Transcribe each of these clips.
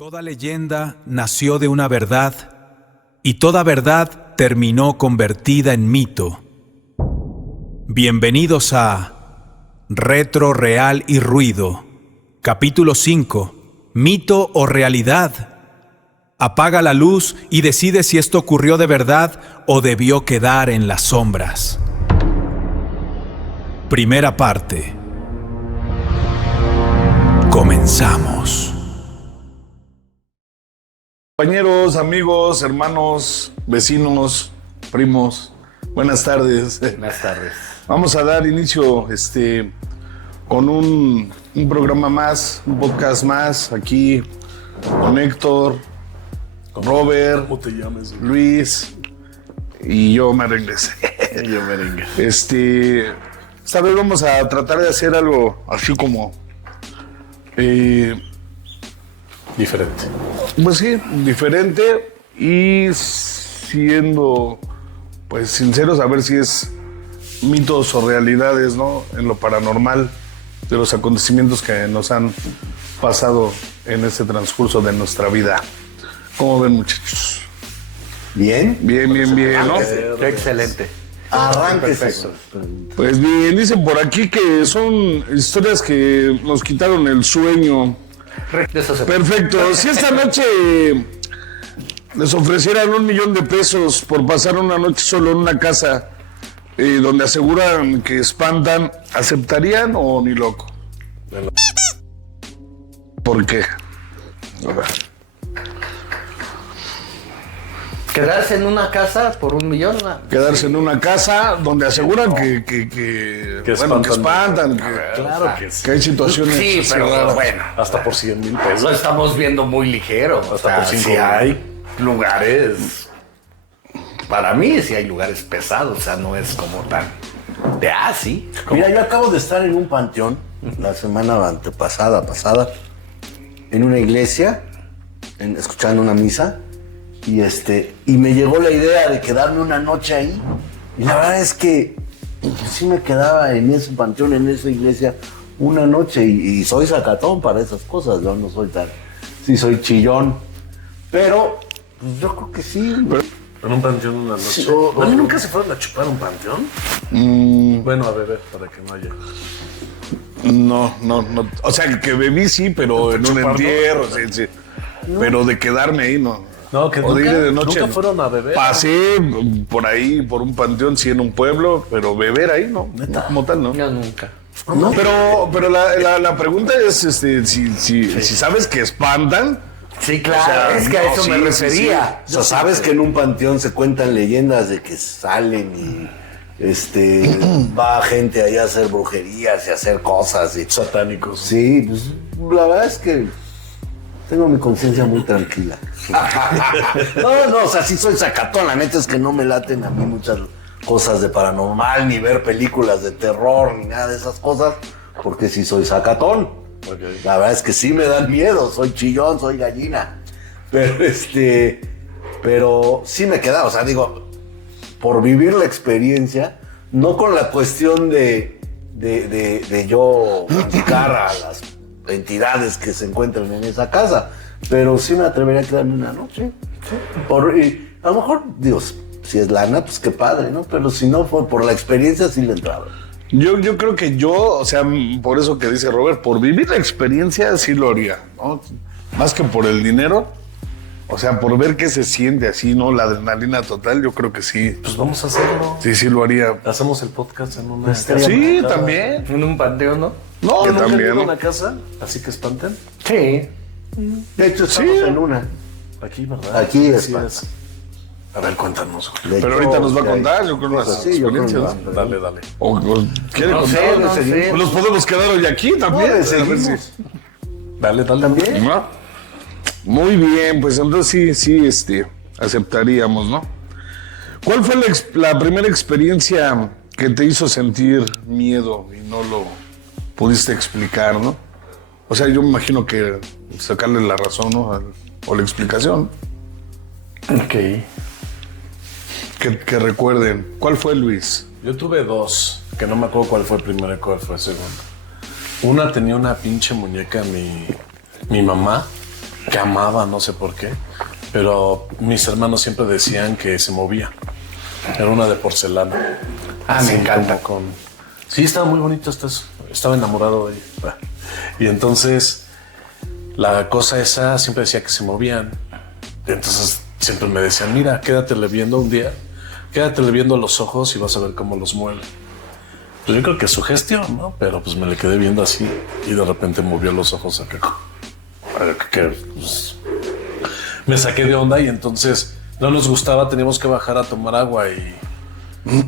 Toda leyenda nació de una verdad, y toda verdad terminó convertida en mito. Bienvenidos a Retro, Real y Ruido. Capítulo 5. ¿Mito o realidad? Apaga la luz y decide si esto ocurrió de verdad o debió quedar en las sombras. Primera parte. Comenzamos. Compañeros, amigos, hermanos, vecinos, primos, buenas tardes. Buenas tardes. Vamos a dar inicio con un programa más, un podcast más, aquí con Héctor, con Robert, ¿Cómo te llamas? Luis y yo, Merengues. Yo merengue. Esta vez vamos a tratar de hacer algo así como... Diferente. Pues sí, diferente y siendo pues sinceros a ver si es mitos o realidades, ¿no? En lo paranormal de los acontecimientos que nos han pasado en este transcurso de nuestra vida. ¿Cómo ven, muchachos? ¿Bien? Bien, ¿no? Qué excelente. Arránquese. Pues bien, dicen por aquí que son historias que nos quitaron el sueño. Perfecto. Si esta noche les ofrecieran $1,000,000 de pesos por pasar una noche solo en una casa donde aseguran que espantan, ¿aceptarían o ni loco? ¿Por qué? ¿Quedarse en una casa por $1,000,000? Quedarse en una casa donde aseguran que espantan, Claro que sí. que hay situaciones Sí, así pero raras. bueno, Hasta por 100,000 pesos. lo estamos viendo muy ligero. Hasta por 5,000. Sí hay lugares, para mí sí hay lugares pesados, o sea, no es como tan de sí. Mira, yo acabo de estar en un panteón la semana antepasada, en una iglesia, escuchando una misa, y me llegó la idea de quedarme una noche ahí. Y la verdad es que sí me quedaba en ese panteón, en esa iglesia, una noche. Y soy sacatón para esas cosas, yo no soy tan... Sí, soy chillón. Pero pues, yo creo que sí. En un panteón una noche. Sí, ¿Nunca se fueron a chupar un panteón? Bueno, a beber, para que no haya. No. O sea, que bebí sí, pero en un chuparlo. entierro, sí. Pero de quedarme ahí, no. No, que O de ir nunca, de noche. nunca fueron a beber. Pasé por ahí, por un panteón, sí, en un pueblo, pero beber ahí, no. Como tal, no. Yo nunca. No, pero la pregunta es si sabes que espantan. Sí, claro, O sea, es que a no, eso sí, me sí, refería. O sea, sabes que en un panteón se cuentan leyendas de que salen y va gente allá a hacer brujerías y a hacer cosas. Satánicos. Sí, pues la verdad es que tengo mi conciencia muy tranquila. No, o sea, sí soy sacatón, la neta es que no me laten a mí muchas cosas de paranormal, ni ver películas de terror, ni nada de esas cosas, porque sí soy sacatón. Okay. La verdad es que sí me dan miedo, soy chillón, soy gallina. Pero sí me queda, o sea, digo, por vivir la experiencia, no con la cuestión de yo buscar a las entidades que se encuentran en esa casa, pero sí me atrevería a quedarme una noche. Y a lo mejor, Dios, si es lana, pues qué padre, ¿no? Pero si no, por la experiencia sí le entraba. Yo creo que o sea, por eso que dice Robert, por vivir la experiencia sí lo haría, ¿no? Más que por el dinero, o sea, por ver qué se siente así, ¿no? La adrenalina total, yo creo que sí. Pues vamos a hacerlo. Sí lo haría. Hacemos el podcast en una casa. Sí, también. En un panteón, ¿no? No, ¿Que nunca han ido también. a una casa? Así que espanten. Sí. De hecho, estamos en una. Aquí, ¿verdad? Aquí Así es. A ver, cuéntanos. De Pero hecho, ahorita nos va a que hay- contar, yo creo, unas Sí, yo creo que experiencias. va. Dale. O quiere No contar. sé, no sé. Pues nos podemos quedar hoy aquí también. No, a ver seguimos. si- Dale. También. ¿No? Muy bien, pues entonces sí, aceptaríamos, ¿no? ¿Cuál fue la primera experiencia que te hizo sentir miedo y no lo pudiste explicar, ¿no? O sea, yo me imagino que sacarle la razón, ¿no? O la explicación. Ok. Que recuerden. ¿Cuál fue, Luis? Yo tuve dos, que no me acuerdo cuál fue el primero y cuál fue el segundo. Una tenía una pinche muñeca mi mamá que amaba, no sé por qué, pero mis hermanos siempre decían que se movía. Era una de porcelana. Me encanta. Sí, estaba muy bonito, estaba enamorado de ella. Y entonces, la cosa esa siempre decía que se movían. Entonces, siempre me decían, mira, quédatele viendo un día, quédatele viendo los ojos y vas a ver cómo los mueve. Pues yo creo que es su gestión, ¿no? Pero pues me le quedé viendo así y de repente movió los ojos acá. Pues, me saqué de onda y entonces no nos gustaba, teníamos que bajar a tomar agua y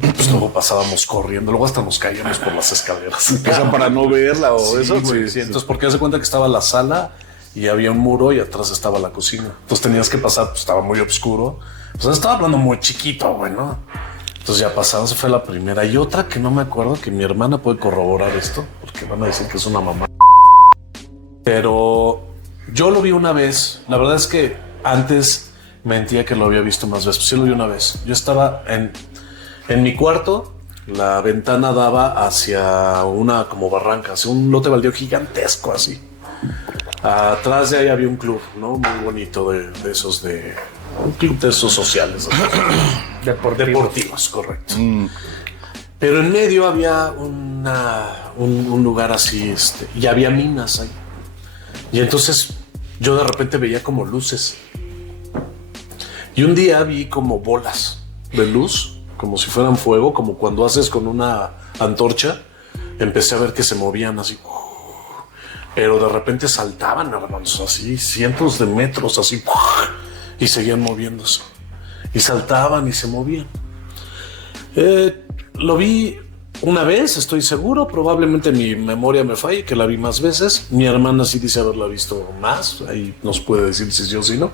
pues luego pasábamos corriendo, luego hasta nos caíamos por las escaleras. O sea, para no verla o eso. Sí. Entonces, porque hace cuenta que estaba la sala y había un muro y atrás estaba la cocina. Entonces tenías que pasar, pues estaba muy oscuro. Pues estaba hablando muy chiquito, güey, ¿no? Entonces ya pasamos, esa fue la primera. Y otra que no me acuerdo, que mi hermana puede corroborar esto, porque van a decir que es una mamá. Pero yo lo vi una vez. La verdad es que antes mentía que lo había visto más veces. Pues sí lo vi una vez. Yo estaba en mi cuarto, la ventana daba hacia una como barranca, hacia un lote baldío gigantesco así. Atrás de ahí había un club, ¿no? Muy bonito de esos de... Un club de esos sociales. Deportivos, correcto. Pero en medio había un lugar así, y había minas ahí. Y entonces yo de repente veía como luces. Y un día vi como bolas de luz, como si fueran fuego, como cuando haces con una antorcha. Empecé a ver que se movían así. Pero de repente saltaban, hermanos, así, cientos de metros, así. Y seguían moviéndose. Y saltaban y se movían. Lo vi una vez, estoy seguro. Probablemente mi memoria me falle, que la vi más veces. Mi hermana sí dice haberla visto más. Ahí nos puede decir si sí o si no.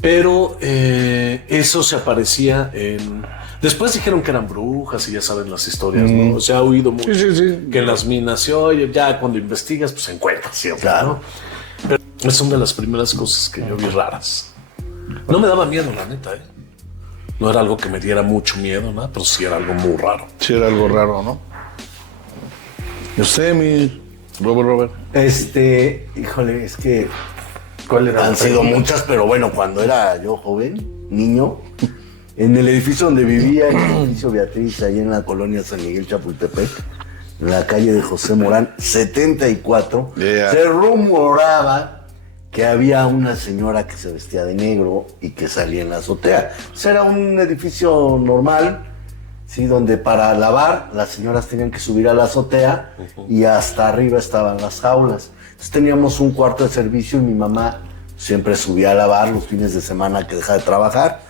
Pero eso se aparecía en... Después dijeron que eran brujas y ya saben las historias, ¿no? Se ha oído mucho que en las minas se oye, ya cuando investigas, pues encuentras siempre, claro, ¿no? Pero son de las primeras cosas que yo vi raras. No me daba miedo, la neta, ¿eh? No era algo que me diera mucho miedo, ¿no? Pero sí era algo muy raro. Sí, era algo raro, ¿no? ¿Y usted, mi Robert? Híjole, es que ¿Cuál era? han sido muchas, pero bueno, cuando era yo joven, niño, en el edificio donde vivía, en el edificio Beatriz, ahí en la colonia San Miguel Chapultepec, en la calle de José Morán, 74, se rumoraba que había una señora que se vestía de negro y que salía en la azotea. Pues era un edificio normal, sí, donde para lavar las señoras tenían que subir a la azotea y hasta arriba estaban las jaulas. Entonces teníamos un cuarto de servicio y mi mamá siempre subía a lavar los fines de semana que dejaba de trabajar.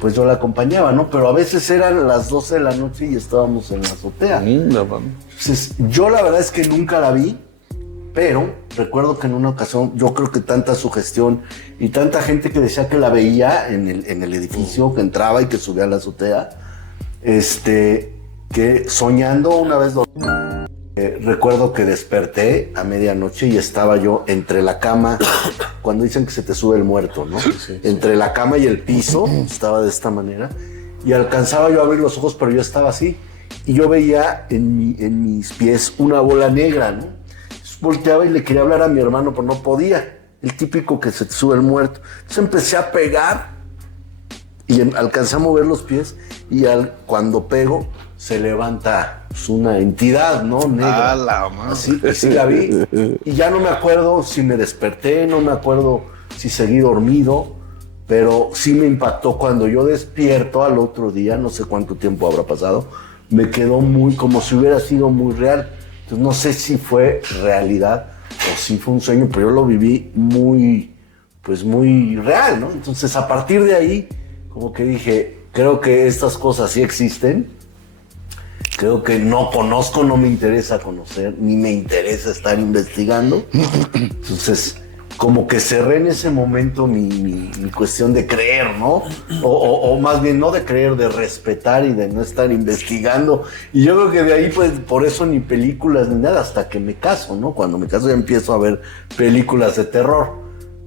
Pues yo la acompañaba, ¿no? Pero a veces eran las 12 de la noche y estábamos en la azotea. Entonces, yo la verdad es que nunca la vi, pero recuerdo que en una ocasión, yo creo que tanta sugestión y tanta gente que decía que la veía en el edificio, que entraba y que subía a la azotea, que soñando una vez recuerdo que desperté a medianoche y estaba yo entre la cama, cuando dicen que se te sube el muerto, ¿no? Sí. Entre la cama y el piso, estaba de esta manera, y alcanzaba yo a abrir los ojos, pero yo estaba así, y yo veía en mis pies una bola negra, ¿no? Entonces volteaba y le quería hablar a mi hermano, pero no podía, el típico que se te sube el muerto. Entonces empecé a pegar, y alcancé a mover los pies, y cuando pego, se levanta pues, una entidad, ¿no? Negra. Así la vi. Y ya no me acuerdo si me desperté, no me acuerdo si seguí dormido, pero sí me impactó cuando yo despierto al otro día, no sé cuánto tiempo habrá pasado, me quedó muy, como si hubiera sido muy real. Entonces no sé si fue realidad o si fue un sueño, pero yo lo viví muy real, ¿no? Entonces a partir de ahí, como que dije, creo que estas cosas sí existen. Creo que no conozco, no me interesa conocer, ni me interesa estar investigando. Entonces, como que cerré en ese momento mi cuestión de creer, ¿no? O más bien no de creer, de respetar y de no estar investigando. Y yo creo que de ahí, pues, por eso ni películas ni nada, hasta que me caso, ¿no? Cuando me caso ya empiezo a ver películas de terror,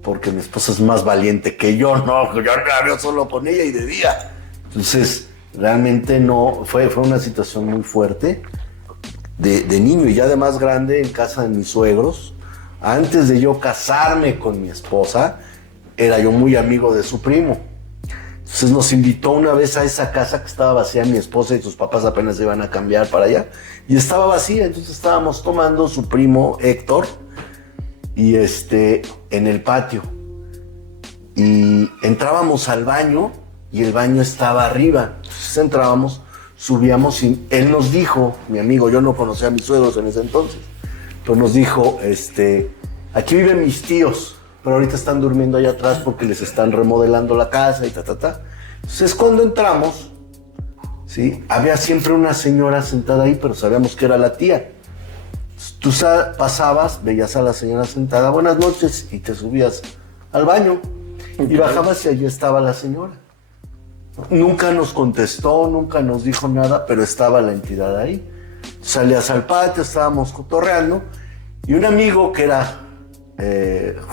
porque mi esposa es más valiente que yo, ¿no? Yo la veo solo con ella y de día. Entonces... realmente no, fue una situación muy fuerte de niño y ya de más grande en casa de mis suegros, Antes de yo casarme con mi esposa, era yo muy amigo de su primo. Entonces nos invitó una vez a esa casa que estaba vacía, mi esposa y sus papás apenas se iban a cambiar para allá. Y estaba vacía, entonces estábamos tomando su primo Héctor y en el patio. Y entrábamos al baño y el baño estaba arriba. Entonces entrábamos, subíamos y él nos dijo, mi amigo, yo no conocía a mis suegros en ese entonces, pero nos dijo, aquí viven mis tíos, pero ahorita están durmiendo allá atrás porque les están remodelando la casa y Entonces cuando entramos, ¿sí? Había siempre una señora sentada ahí, pero sabíamos que era la tía. Tú pasabas, veías a la señora sentada, buenas noches, y te subías al baño. Y bajabas y allí estaba la señora. Nunca nos contestó, nunca nos dijo nada, pero estaba la entidad ahí. Salías al patio, estábamos cotorreando, y un amigo que era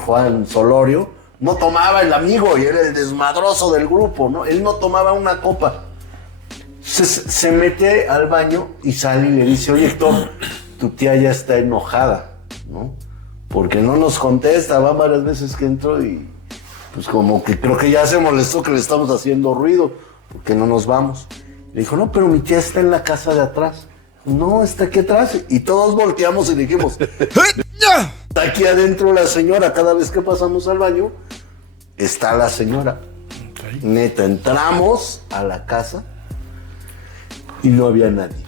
Juan Solorio, no tomaba el amigo y era el desmadroso del grupo, ¿no? Él no tomaba una copa. Se mete al baño y sale y le dice, oye Héctor, tu tía ya está enojada, ¿no? Porque no nos contesta, va varias veces que entró y pues como que creo que ya se molestó que le estamos haciendo ruido, porque no nos vamos. Le dijo, no, pero mi tía está en la casa de atrás. No, está aquí atrás. Y todos volteamos y dijimos, está aquí adentro la señora. Cada vez que pasamos al baño, está la señora. Okay. Neta, entramos a la casa y no había nadie.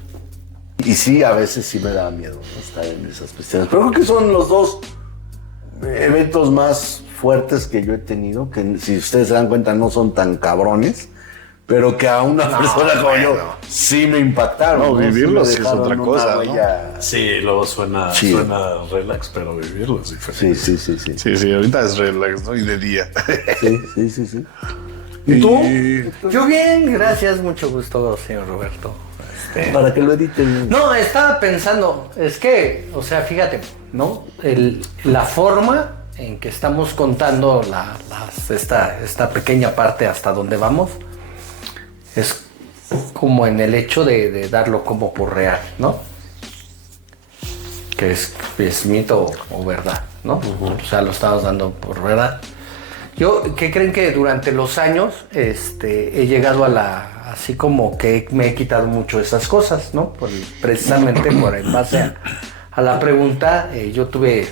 Y sí, a veces sí me daba miedo, ¿no? Estar en esas cuestiones. Pero creo que son los dos eventos más fuertes que yo he tenido, que si ustedes se dan cuenta no son tan cabrones, pero que a una persona como yo sí me impactaron. No, vivirlos sí es otra cosa, ¿no? Sí, luego suena relax, pero vivirlo es diferente. Sí, ahorita es relax, ¿no? Y de día. Sí. ¿Y tú? Yo bien, gracias, mucho gusto, señor Roberto. Para que lo editen. No, estaba pensando, es que, o sea, fíjate, ¿no? La forma en que estamos contando esta pequeña parte hasta donde vamos es como en el hecho de darlo como por real, ¿no? Que es mito o verdad, ¿no? O sea, lo estamos dando por verdad. ¿Qué creen que durante los años he llegado así como que me he quitado mucho esas cosas, ¿no? Precisamente en base a la pregunta, yo tuve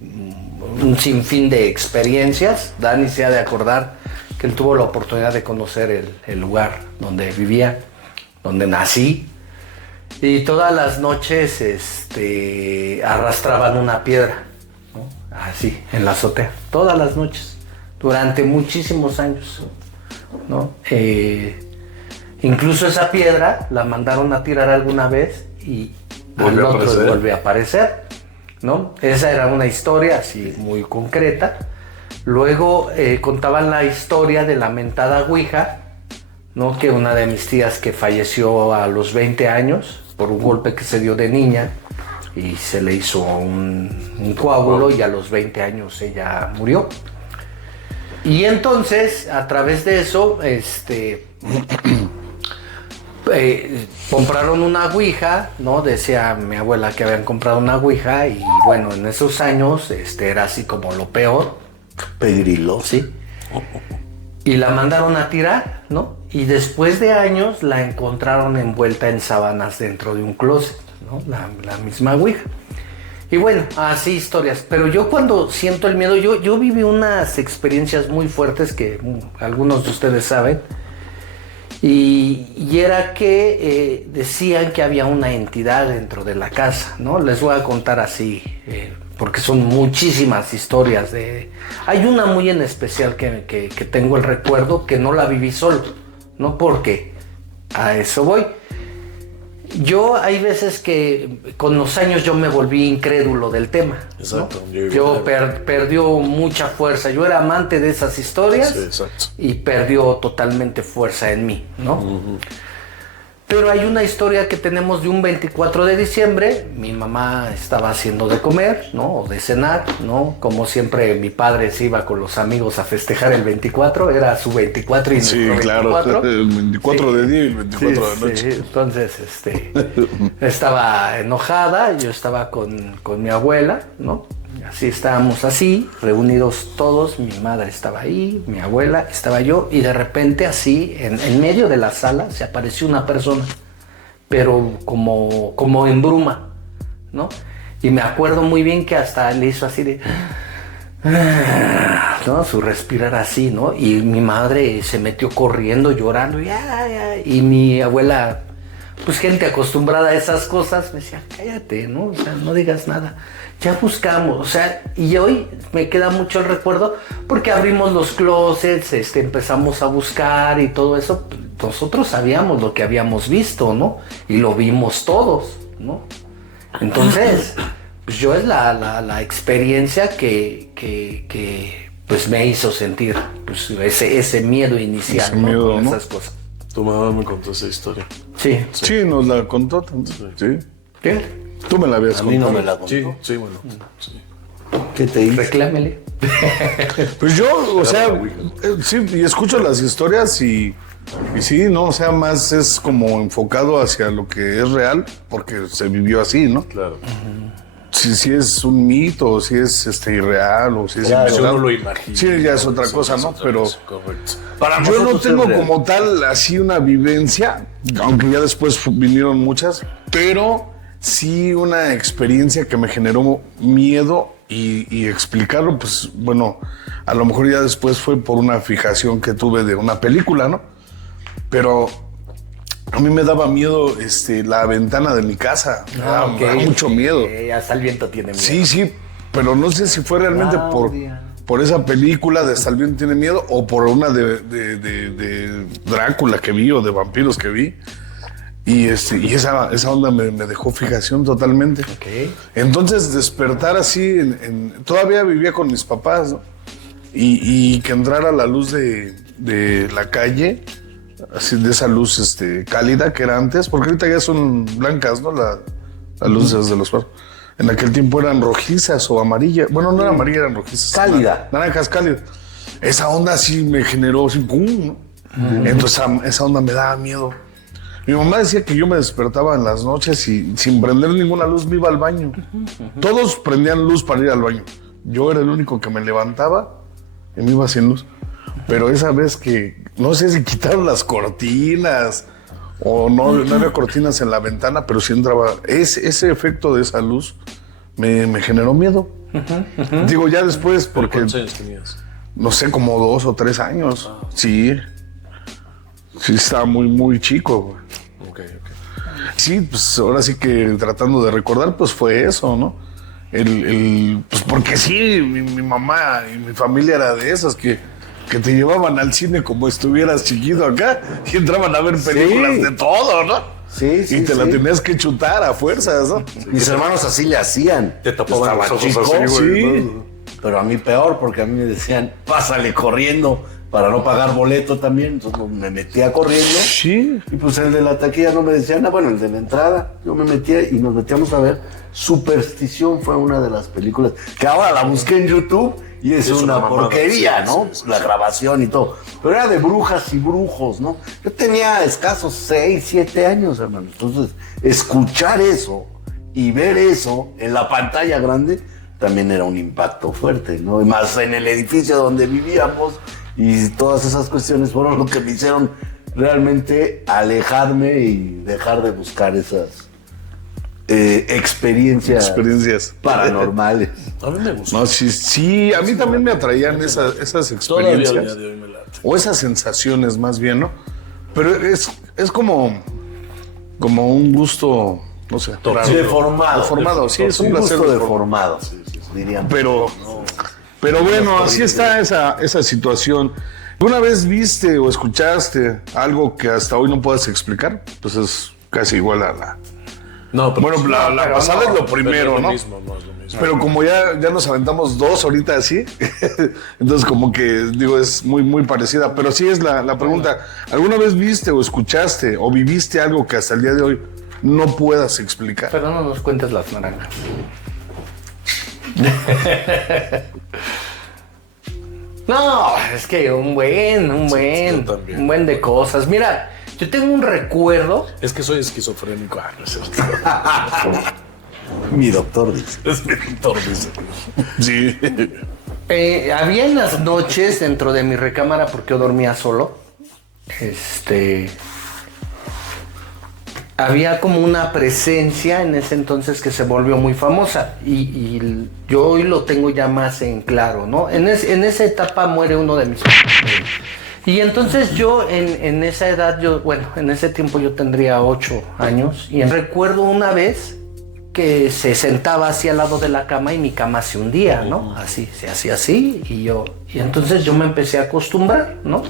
un sinfín de experiencias. Dani se ha de acordar que él tuvo la oportunidad de conocer el lugar donde vivía, donde nací, y todas las noches arrastraban una piedra, ¿no? Así, en la azotea, todas las noches, durante muchísimos años, ¿no? Incluso esa piedra la mandaron a tirar alguna vez y al otro volvió a aparecer, ¿no? Esa era una historia así muy concreta. Luego contaban la historia de la mentada Ouija, ¿no? Que una de mis tías que falleció a los 20 años por un golpe que se dio de niña y se le hizo un coágulo y a los 20 años ella murió. Y entonces, a través de eso, compraron una Ouija, ¿no? Decía mi abuela que habían comprado una Ouija y bueno, en esos años era así como lo peor. Pegriloso. Sí. Y la mandaron a tirar, ¿no? Y después de años la encontraron envuelta en sábanas dentro de un closet, ¿no? La misma Ouija. Y bueno, así historias. Pero yo cuando siento el miedo, yo viví unas experiencias muy fuertes que algunos de ustedes saben. Y era que decían que había una entidad dentro de la casa, ¿no? Les voy a contar así, porque son muchísimas historias. Hay una muy en especial que tengo el recuerdo, que no la viví solo, ¿no? Porque a eso voy. Yo hay veces que con los años yo me volví incrédulo del tema, ¿no? Exacto. Yo perdió mucha fuerza. Yo era amante de esas historias, sí, exacto. Y perdió totalmente fuerza en mí, ¿no? Uh-huh. Pero hay una historia que tenemos de un 24 de diciembre. Mi mamá estaba haciendo de comer, ¿no? O de cenar, ¿no? Como siempre mi padre se iba con los amigos a festejar el 24. Era su 24 y sí, nuestro claro, 24. El 24 de día y el 24 de noche. Sí. Entonces, estaba enojada. Yo estaba con mi abuela, ¿no? así estábamos así, reunidos todos, mi madre estaba ahí, mi abuela, estaba yo, y de repente así, en medio de la sala, se apareció una persona, pero como en bruma, ¿no? Y me acuerdo muy bien que hasta le hizo así de... ¿no? Su respirar así, ¿no? Y mi madre se metió corriendo, llorando, y mi abuela, pues gente acostumbrada a esas cosas, me decía, cállate, ¿no? O sea, no digas nada. Ya buscamos, o sea, y hoy me queda mucho el recuerdo porque abrimos los closets, empezamos a buscar y todo eso. Nosotros sabíamos lo que habíamos visto, ¿no? Y lo vimos todos, ¿no? Entonces, pues yo es la experiencia que pues me hizo sentir pues ese miedo inicial, ese miedo, con ¿no? esas cosas. Tu mamá me contó esa historia. Sí. Sí, nos la contó. Sí. ¿Qué? Tú me la habías A mí contado. no me la contó. Sí, sí, bueno. Sí. ¿Qué te hizo? Reclámele. Pues yo, o sea, sí, y escucho las historias y sí, ¿no? O sea, más es como enfocado hacia lo que es real, porque se vivió así, ¿no? Claro. Si es un mito, o si es irreal, o si es Claro, inventado. uno lo imagina. Sí, ya es otra Sí, cosa, es ¿no? otra Pero cosa, correcto. Para yo no nosotros tengo es real. como tal así una vivencia, aunque ya después vinieron muchas, pero sí una experiencia que me generó miedo y explicarlo, pues bueno, a lo mejor ya después fue por una fijación que tuve de una película, ¿no? Pero a mí me daba miedo la ventana de mi casa, me daba mucho miedo. Hasta el viento tiene miedo. Sí, pero no sé si fue realmente por esa película de Hasta el viento tiene miedo o por una de Drácula que vi o de vampiros que vi. Y esa onda me dejó fijación totalmente. Ok. Entonces despertar así, todavía vivía con mis papás, ¿no? Y que entrara la luz de la calle, así de esa luz cálida que era antes, porque ahorita ya son blancas, ¿no? Las luces de los faros. En aquel tiempo eran rojizas o amarillas. Bueno, no eran amarillas, eran rojizas. Cálida. Naranjas cálidas. Esa onda sí me generó así, ¡pum! ¿no? Entonces esa onda me daba miedo. Mi mamá decía que yo me despertaba en las noches y sin prender ninguna luz me iba al baño. Todos prendían luz para ir al baño. Yo era el único que me levantaba y me iba sin luz. Pero esa vez que, no sé si quitaron las cortinas o no había cortinas en la ventana, pero sí entraba. Ese efecto de esa luz me generó miedo. Digo, ya después, porque, ¿Cuántos años tenías? no sé, como 2 o 3 años. Sí. Sí, estaba muy, muy chico, güey. Ok. Sí, pues ahora sí que tratando de recordar, pues fue eso, ¿no? Pues porque sí, mi mamá y mi familia era de esas que te llevaban al cine como estuvieras chiquito acá y entraban a ver películas de todo, ¿no? Sí, sí, Y te la sí. tenías que chutar a fuerzas, ¿no? Mis hermanos así le hacían. Te tapaban Estaba los ojos chico, así, güey, sí. ¿no? Pero a mí peor, porque a mí me decían, pásale corriendo para no pagar boleto también. Entonces me metía corriendo. Sí. Y pues el de la taquilla no me decía nada. Bueno, el de la entrada, yo me metía y nos metíamos a ver. Superstición fue una de las películas que ahora la busqué en YouTube y es una mamada, porquería, sí, ¿no? sí, sí, La sí. grabación y todo. Pero era de brujas y brujos, ¿no? Yo tenía escasos 6, 7 años, hermano. Entonces, escuchar eso y ver eso en la pantalla grande también era un impacto fuerte, ¿no? Y más en el edificio donde vivíamos y todas esas cuestiones fueron lo que me hicieron realmente alejarme y dejar de buscar esas experiencias paranormales. A mí me gustó. No, sí, a mí también me atraían esas Todavía al experiencias. día de hoy me late. O esas sensaciones más bien, ¿no? Pero es como un gusto, no sé, raro. Deformado. Sí, es un placer gusto deformado. deformado, dirían. Pero bueno, así está esa situación. ¿Alguna vez viste o escuchaste algo que hasta hoy no puedas explicar? Pues es casi igual a la... No, pero Bueno, la pasada es lo primero, pero es lo ¿no? mismo, no es lo mismo. Pero como ya nos aventamos 2 ahorita así, entonces como que digo es muy muy parecida. Pero sí es la pregunta, ¿alguna vez viste o escuchaste o viviste algo que hasta el día de hoy no puedas explicar? Pero no nos cuentes las naranjas. No, es que un yo también. buen de cosas. Mira, yo tengo un recuerdo. Es que soy esquizofrénico. No es cierto. Mi doctor dice. Es mi doctor, dice. Sí. Había en las noches dentro de mi recámara, porque yo dormía solo, había como una presencia en ese entonces que se volvió muy famosa y yo hoy lo tengo ya más en claro, ¿no? En esa etapa muere uno de mis padres. Y entonces yo en esa edad, en ese tiempo yo tendría 8 años y recuerdo una vez que se sentaba así al lado de la cama y mi cama se hundía, ¿no? Así, se hacía así y entonces yo me empecé a acostumbrar, ¿no?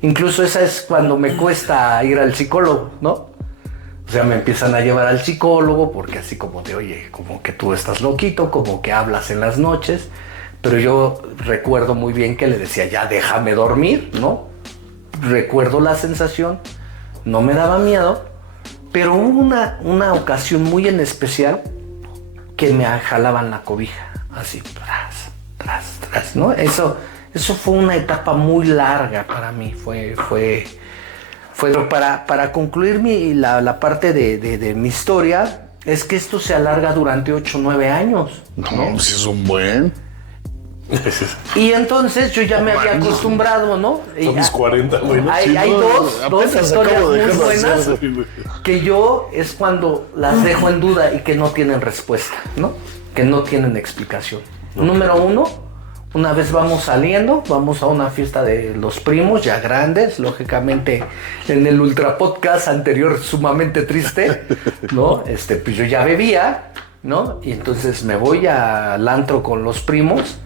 Incluso esa es cuando me cuesta ir al psicólogo, ¿no? O sea, me empiezan a llevar al psicólogo porque así como de, oye, como que tú estás loquito, como que hablas en las noches. Pero yo recuerdo muy bien que le decía, ya déjame dormir, ¿no? Recuerdo la sensación, no me daba miedo, pero hubo una ocasión muy en especial que me jalaban la cobija, así, tras, ¿no? Eso fue una etapa muy larga para mí, fue para concluir la parte de mi historia, es que esto se alarga durante 8 o 9 años. No, pues es un buen. Y entonces yo ya me había acostumbrado, ¿no? Son mis 40, güey. ¿no? Hay dos historias muy buenas que yo es cuando las dejo en duda y que no tienen respuesta, ¿no? Que no tienen explicación. Número 1, una vez vamos saliendo, vamos a una fiesta de los primos, ya grandes, lógicamente en el ultra podcast anterior sumamente triste, ¿no? Pues yo ya bebía, ¿no? Y entonces me voy al antro con los primos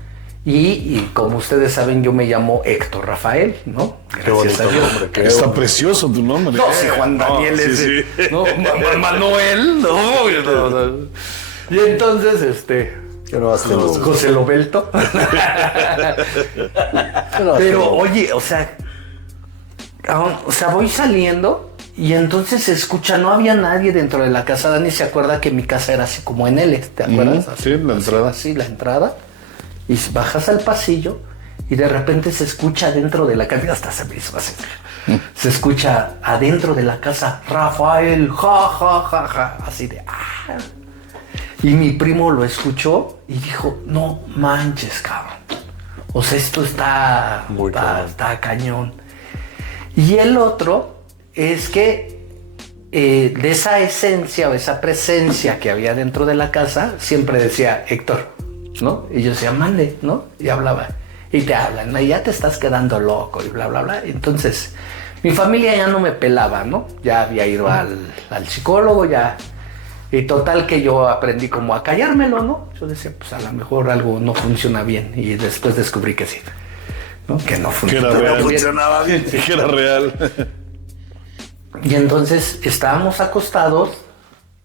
y como ustedes saben yo me llamo Héctor Rafael, ¿no? Gracias a Dios. Nombre, está precioso tu nombre. No, si Juan Daniel es... sí. No, Manuel, no. Y entonces, José Lobelto. Pero oye, o sea, voy saliendo y entonces se escucha, no había nadie dentro de la casa. Dani se acuerda que mi casa era así como en L, ¿te acuerdas? Sí, la entrada. Así, la entrada. Y bajas al pasillo y de repente se escucha dentro de la casa, hasta se me hizo así. Se escucha adentro de la casa, Rafael, ja, así de... Y mi primo lo escuchó y dijo, no manches, cabrón. O sea, esto está cañón. Y el otro es que de esa esencia o esa presencia que había dentro de la casa, siempre decía, Héctor, ¿no? Y yo decía, mande, ¿no? Y hablaba. Y te hablan, ¿no? Y ya te estás quedando loco y bla, bla, bla. Entonces, mi familia ya no me pelaba, ¿no? Ya había ido al psicólogo, ya... Y total que yo aprendí como a callármelo, ¿no? Yo decía, pues a lo mejor algo no funciona bien. Y después descubrí que sí, ¿no? Que no funcionaba bien. Que era real. Y entonces estábamos acostados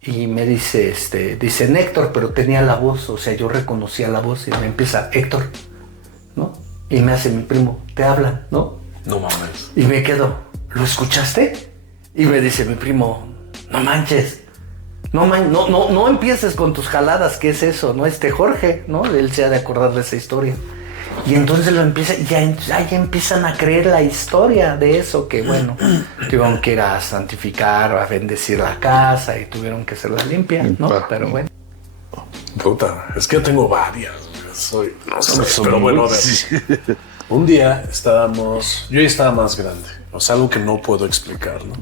y me dice, dice Héctor, pero tenía la voz, o sea, yo reconocía la voz y me empieza, Héctor, ¿no? Y me hace mi primo, te hablan, ¿no? No mames. Y me quedo, ¿lo escuchaste? Y me dice mi primo, no manches. No empieces con tus jaladas, ¿qué es eso? ¿No? Jorge, ¿no? Él se ha de acordar de esa historia. Y entonces ya empiezan a creer la historia de eso, que bueno, tuvieron que ir a santificar o a bendecir la casa y tuvieron que hacerla limpia, ¿no? Pero bueno. Puta, es que yo tengo varias. Pero bueno, a ver. Un día yo ya estaba más grande. O sea, algo que no puedo explicar, ¿no?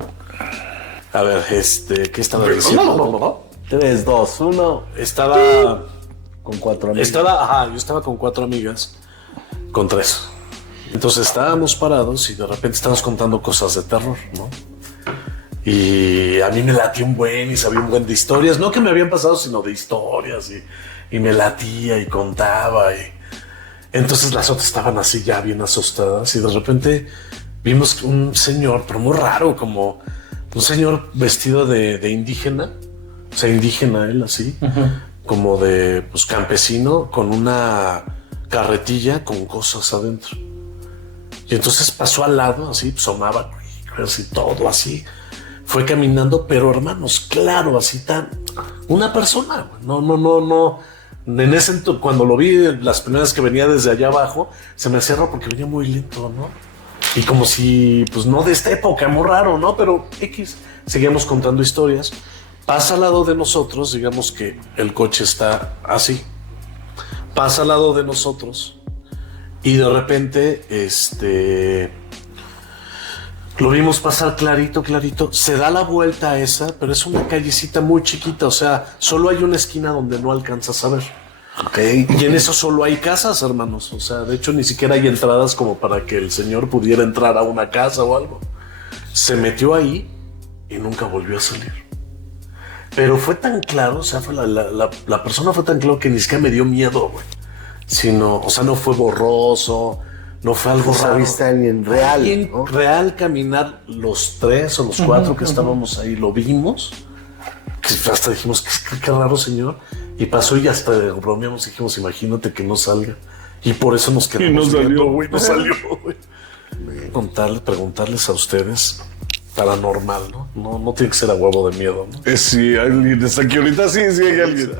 A ver, ¿qué estaba diciendo? 3, 2, 1. Estaba con 4 amigas. Yo estaba con 4 amigas, con 3. Entonces estábamos parados y de repente estábamos contando cosas de terror, ¿no? Y a mí me latía un buen y sabía un buen de historias, no que me habían pasado, sino de historias y me latía y contaba y... Entonces las otras estaban así ya bien asustadas y de repente vimos un señor, pero muy raro, como un señor vestido de indígena, o sea, indígena él así, como de pues campesino, con una carretilla con cosas adentro. Y entonces pasó al lado, así, sonaba, así, todo así. Fue caminando, pero hermanos, claro, así una persona, no. En ese cuando lo vi, las primeras que venía desde allá abajo, se me hacía raro porque venía muy lento, ¿no? Y como si, pues no de esta época, muy raro, ¿no? Pero seguíamos contando historias. Pasa al lado de nosotros, digamos que el coche está así. Pasa al lado de nosotros y de repente, lo vimos pasar clarito. Se da la vuelta a esa, pero es una callecita muy chiquita. O sea, solo hay una esquina donde no alcanzas a ver. Ok. Y en eso solo hay casas, hermanos. O sea, de hecho ni siquiera hay entradas como para que el señor pudiera entrar a una casa o algo. Se metió ahí y nunca volvió a salir. Pero fue tan claro, o sea, fue la persona fue tan claro que ni siquiera me dio miedo, güey. Sino, o sea, no fue borroso, no fue algo raro. ¿Viste a alguien real? Alguien ¿no? real caminar, los 3 o los 4 que estábamos ahí, lo vimos. Que hasta dijimos, qué raro, señor. Y pasó y hasta bromeamos y dijimos, imagínate que no salga. Y por eso nos quedamos. Y no salió, güey. No salió, güey. Preguntarles a ustedes, paranormal, ¿no? No tiene que ser a huevo de miedo, ¿no? Sí, alguien está aquí ahorita, sí, hay alguien.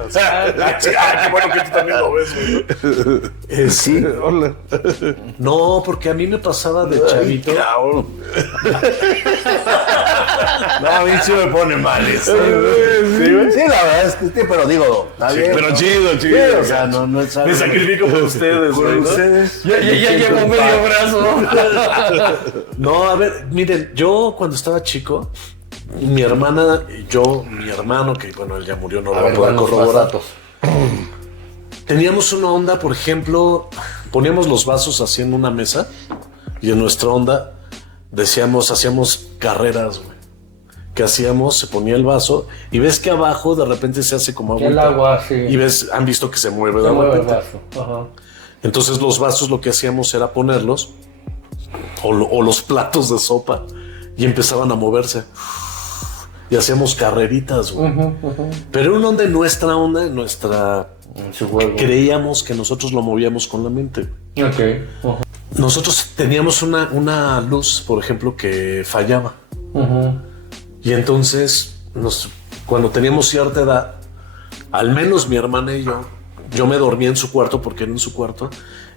Qué bueno que tú también lo ves, güey. Sí, hola. No, porque a mí me pasaba de chavito. No, a mí sí me pone mal eso. Sí, la verdad es que pero digo, está bien. Pero ¿no? chido. Sí, o sea, no es algo. Me sacrifico por ustedes, güey. ¿No? Ya llevo medio brazo. No, a ver, miren, yo cuando estaba chico, mi hermana y yo, mi hermano, que bueno, él ya murió, no lo voy a poder corroborar. Teníamos una onda, por ejemplo, poníamos los vasos así en una mesa y en nuestra onda hacíamos carreras, güey. Que hacíamos, se ponía el vaso y ves que abajo de repente se hace como agua. El agua, sí. Y han visto que se mueve de Se mueve el repente. vaso. Ajá. Entonces los vasos lo que hacíamos era ponerlos o los platos de sopa y empezaban a moverse y hacíamos carreritas, güey. Pero era una onda en nuestra creíamos que nosotros lo movíamos con la mente. Ok. Nosotros teníamos una luz, por ejemplo, que fallaba. Y entonces cuando teníamos cierta edad, al menos mi hermana y yo me dormía en su cuarto porque era en su cuarto.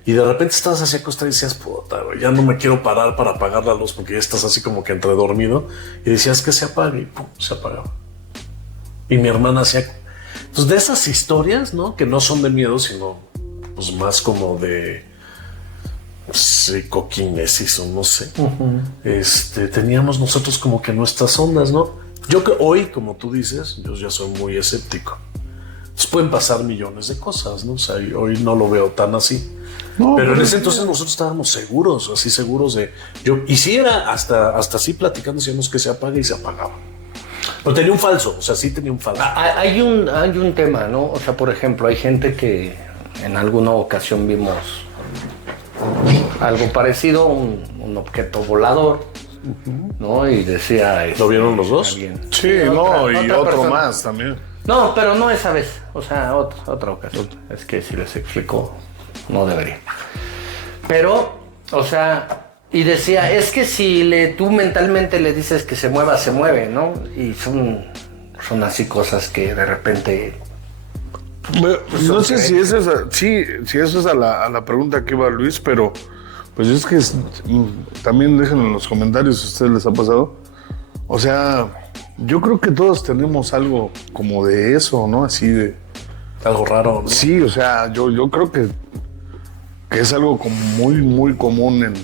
Y de repente estabas así acostado y decías, puta, güey, ya no me quiero parar para apagar la luz porque ya estás así como que entre dormido. Y decías que se apague y pum, se apagaba. Y mi hermana hacía... Pues de esas historias, ¿no? Que no son de miedo, sino pues más como de psicoquinesis o no sé. Teníamos nosotros como que nuestras ondas, ¿no? Yo que hoy, como tú dices, yo ya soy muy escéptico. Entonces pueden pasar millones de cosas, ¿no? O sea, hoy no lo veo tan así. No, pero en ese entonces nosotros estábamos seguros, así seguros de... Y sí era hasta así platicando, decíamos que se apaga y se apagaba. Pero tenía un falso, o sea, sí tenía un falso. Hay un tema, ¿no? O sea, por ejemplo, hay gente que en alguna ocasión vimos algo parecido, un objeto volador, ¿no? Y decía... ¿Lo vieron los dos? Sí, no, y otro persona. más también. No, pero no esa vez, o sea, otra ocasión. Es que si les explico, no debería. Pero, o sea, y decía, es que si tú mentalmente le dices que se mueva, se mueve, ¿no? Y son así cosas que de repente... No sé si eso es a la pregunta que iba Luis, pero pues es que también déjenlo en los comentarios si a ustedes les ha pasado. O sea, yo creo que todos tenemos algo como de eso, ¿no? Así de... Algo raro, ¿no? Sí, o sea, yo creo que es algo como muy, muy común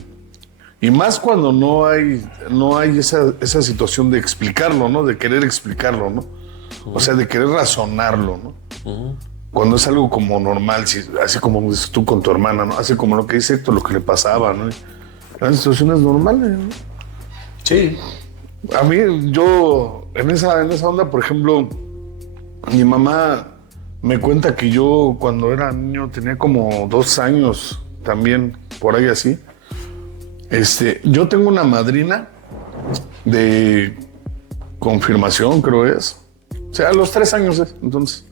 y más cuando no hay esa situación de explicarlo, ¿no? De querer explicarlo, ¿no? O sea, de querer razonarlo, ¿no? Cuando es algo como normal, así como dices tú con tu hermana, ¿no? Así como lo que dice Héctor, lo que le pasaba, ¿no? Eran situaciones normales, ¿no? Sí. A mí, yo, en esa onda, por ejemplo, mi mamá me cuenta que yo cuando era niño tenía como 2 años también, por ahí así. Yo tengo una madrina de confirmación, creo es. O sea, a los 3 años es, entonces.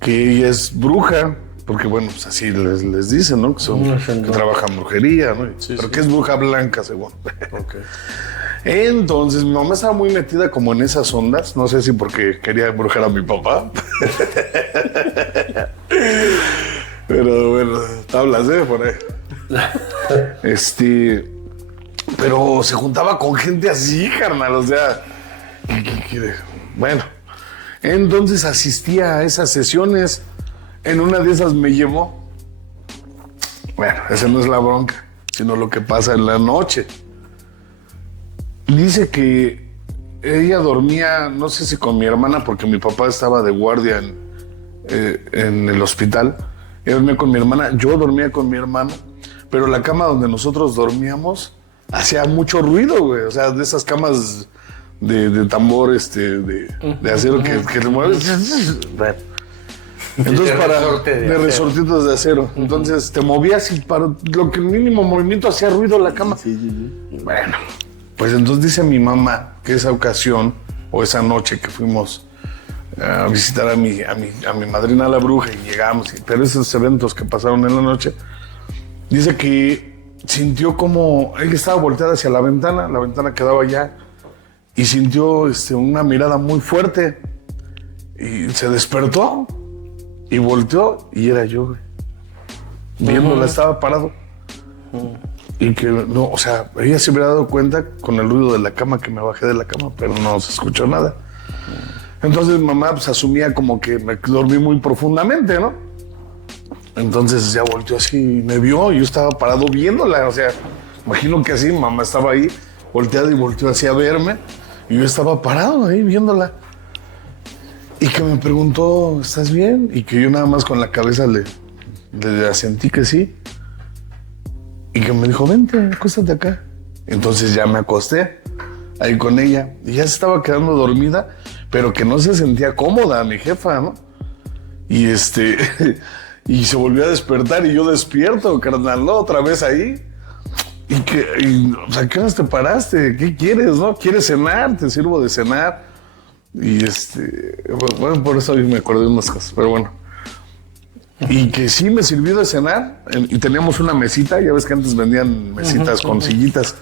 Que ella es bruja, porque bueno, pues así les dicen, ¿no? Que trabajan brujería, ¿no? Sí, pero sí. que es bruja blanca, según. Okay. Entonces, mi mamá estaba muy metida como en esas ondas. No sé si porque quería embrujar a mi papá. Pero bueno, tablas, por ahí. Pero se juntaba con gente así, carnal. O sea, bueno. Entonces asistía a esas sesiones. En una de esas me llevó. Bueno, esa no es la bronca, sino lo que pasa en la noche. Dice que ella dormía, no sé si con mi hermana, porque mi papá estaba de guardia en el hospital. Ella dormía con mi hermana, yo dormía con mi hermano, pero la cama donde nosotros dormíamos hacía mucho ruido, güey. O sea, de esas camas de tambor, de acero que te mueves. Entonces, de resortitos de acero. Entonces, te movías y para lo que el mínimo movimiento hacía ruido la cama. Bueno, pues entonces dice mi mamá que esa ocasión, o esa noche que fuimos a visitar a mi madrina la bruja y llegamos, pero esos eventos que pasaron en la noche, dice que sintió como ella estaba volteada hacia la ventana quedaba allá, y sintió una mirada muy fuerte, y se despertó y volteó y era yo, güey. Viéndola, estaba parado. Y que no, o sea, ella se hubiera dado cuenta con el ruido de la cama que me bajé de la cama, pero no se escuchó nada. Entonces mamá pues asumía como que me dormí muy profundamente, ¿no? Entonces ya volteó así y me vio, y yo estaba parado viéndola, o sea, imagino que así, mamá estaba ahí, volteada, y volteó así a verme, y yo estaba parado ahí viéndola. Y que me preguntó, ¿estás bien? Y que yo nada más con la cabeza le asentí que sí. Y que me dijo, vente, acuéstate acá. Entonces ya me acosté ahí con ella. Y ya se estaba quedando dormida, pero que no se sentía cómoda, mi jefa, ¿no? Y y se volvió a despertar, y yo despierto, carnal, ¿no? Otra vez ahí. O sea, ¿qué horas te paraste? ¿Qué quieres, no? ¿Quieres cenar? Te sirvo de cenar. Y bueno, por eso hoy me acordé de unas cosas, pero bueno. Y que sí me sirvió de cenar, y teníamos una mesita, ya ves que antes vendían mesitas con sillitas,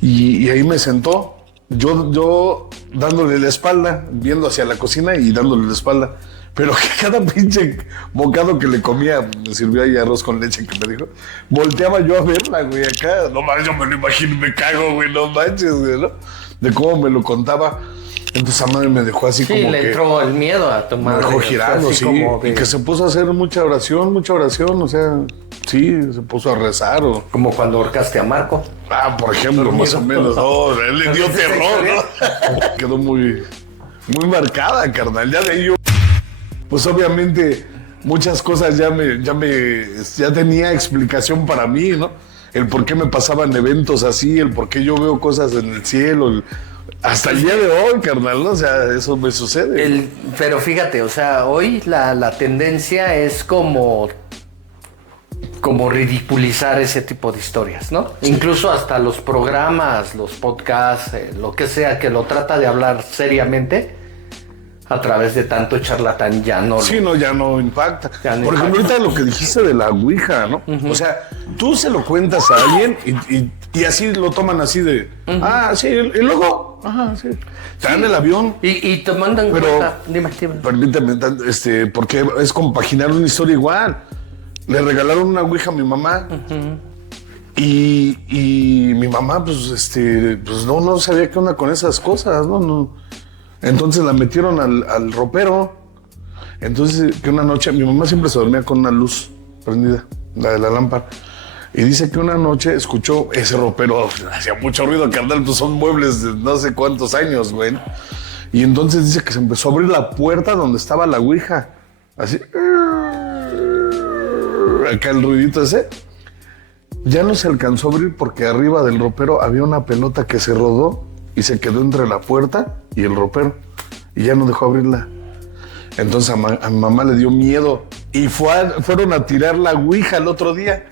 y ahí me sentó, yo dándole la espalda, viendo hacia la cocina y dándole la espalda, pero que cada pinche bocado que le comía, me sirvió ahí arroz con leche que me dijo, volteaba yo a verla, güey, acá, no manches, yo me lo imagino, me cago, güey, no manches, güey, ¿no? De cómo me lo contaba. Entonces a madre me dejó así como que... Sí, le entró el miedo a tomar. Me dejó girando, sí. Y que se puso a hacer mucha oración, o sea, sí, se puso a rezar. Como cuando ahorcaste a Marco. Ah, por ejemplo, más o menos. No, él le dio terror, ¿no? Quedó muy marcada, carnal. Ya de ahí yo... Pues obviamente muchas cosas ya tenía explicación para mí, ¿no? El por qué me pasaban eventos así, el por qué yo veo cosas en el cielo, hasta el día de hoy, carnal, ¿no? O sea, eso me sucede. Pero fíjate, o sea, hoy la tendencia es como ridiculizar ese tipo de historias, ¿no? Sí. Incluso hasta los programas, los podcasts, lo que sea, que lo trata de hablar seriamente, a través de tanto charlatán ya no... Sí, ya no impacta. Por ejemplo, ahorita lo que dijiste de la ouija, ¿no? O sea, tú se lo cuentas a alguien y así lo toman así de... Sí, y luego... sí. Te dan el avión. Y te mandan cuenta. Dime. Permíteme, porque es compaginar una historia igual. Le regalaron una ouija a mi mamá. Y mi mamá, pues no sabía qué onda con esas cosas, ¿no? Entonces la metieron al ropero. Entonces, que una noche, mi mamá siempre se dormía con una luz prendida, la de la lámpara. Y dice que una noche escuchó ese ropero, hacía mucho ruido, carnal, pues son muebles de no sé cuántos años, güey. Y entonces dice que se empezó a abrir la puerta donde estaba la ouija. Así. Acá el ruidito ese. Ya no se alcanzó a abrir porque arriba del ropero había una pelota que se rodó y se quedó entre la puerta y el ropero. Y ya no dejó abrirla. Entonces a mi mamá le dio miedo y fueron a tirar la ouija el otro día.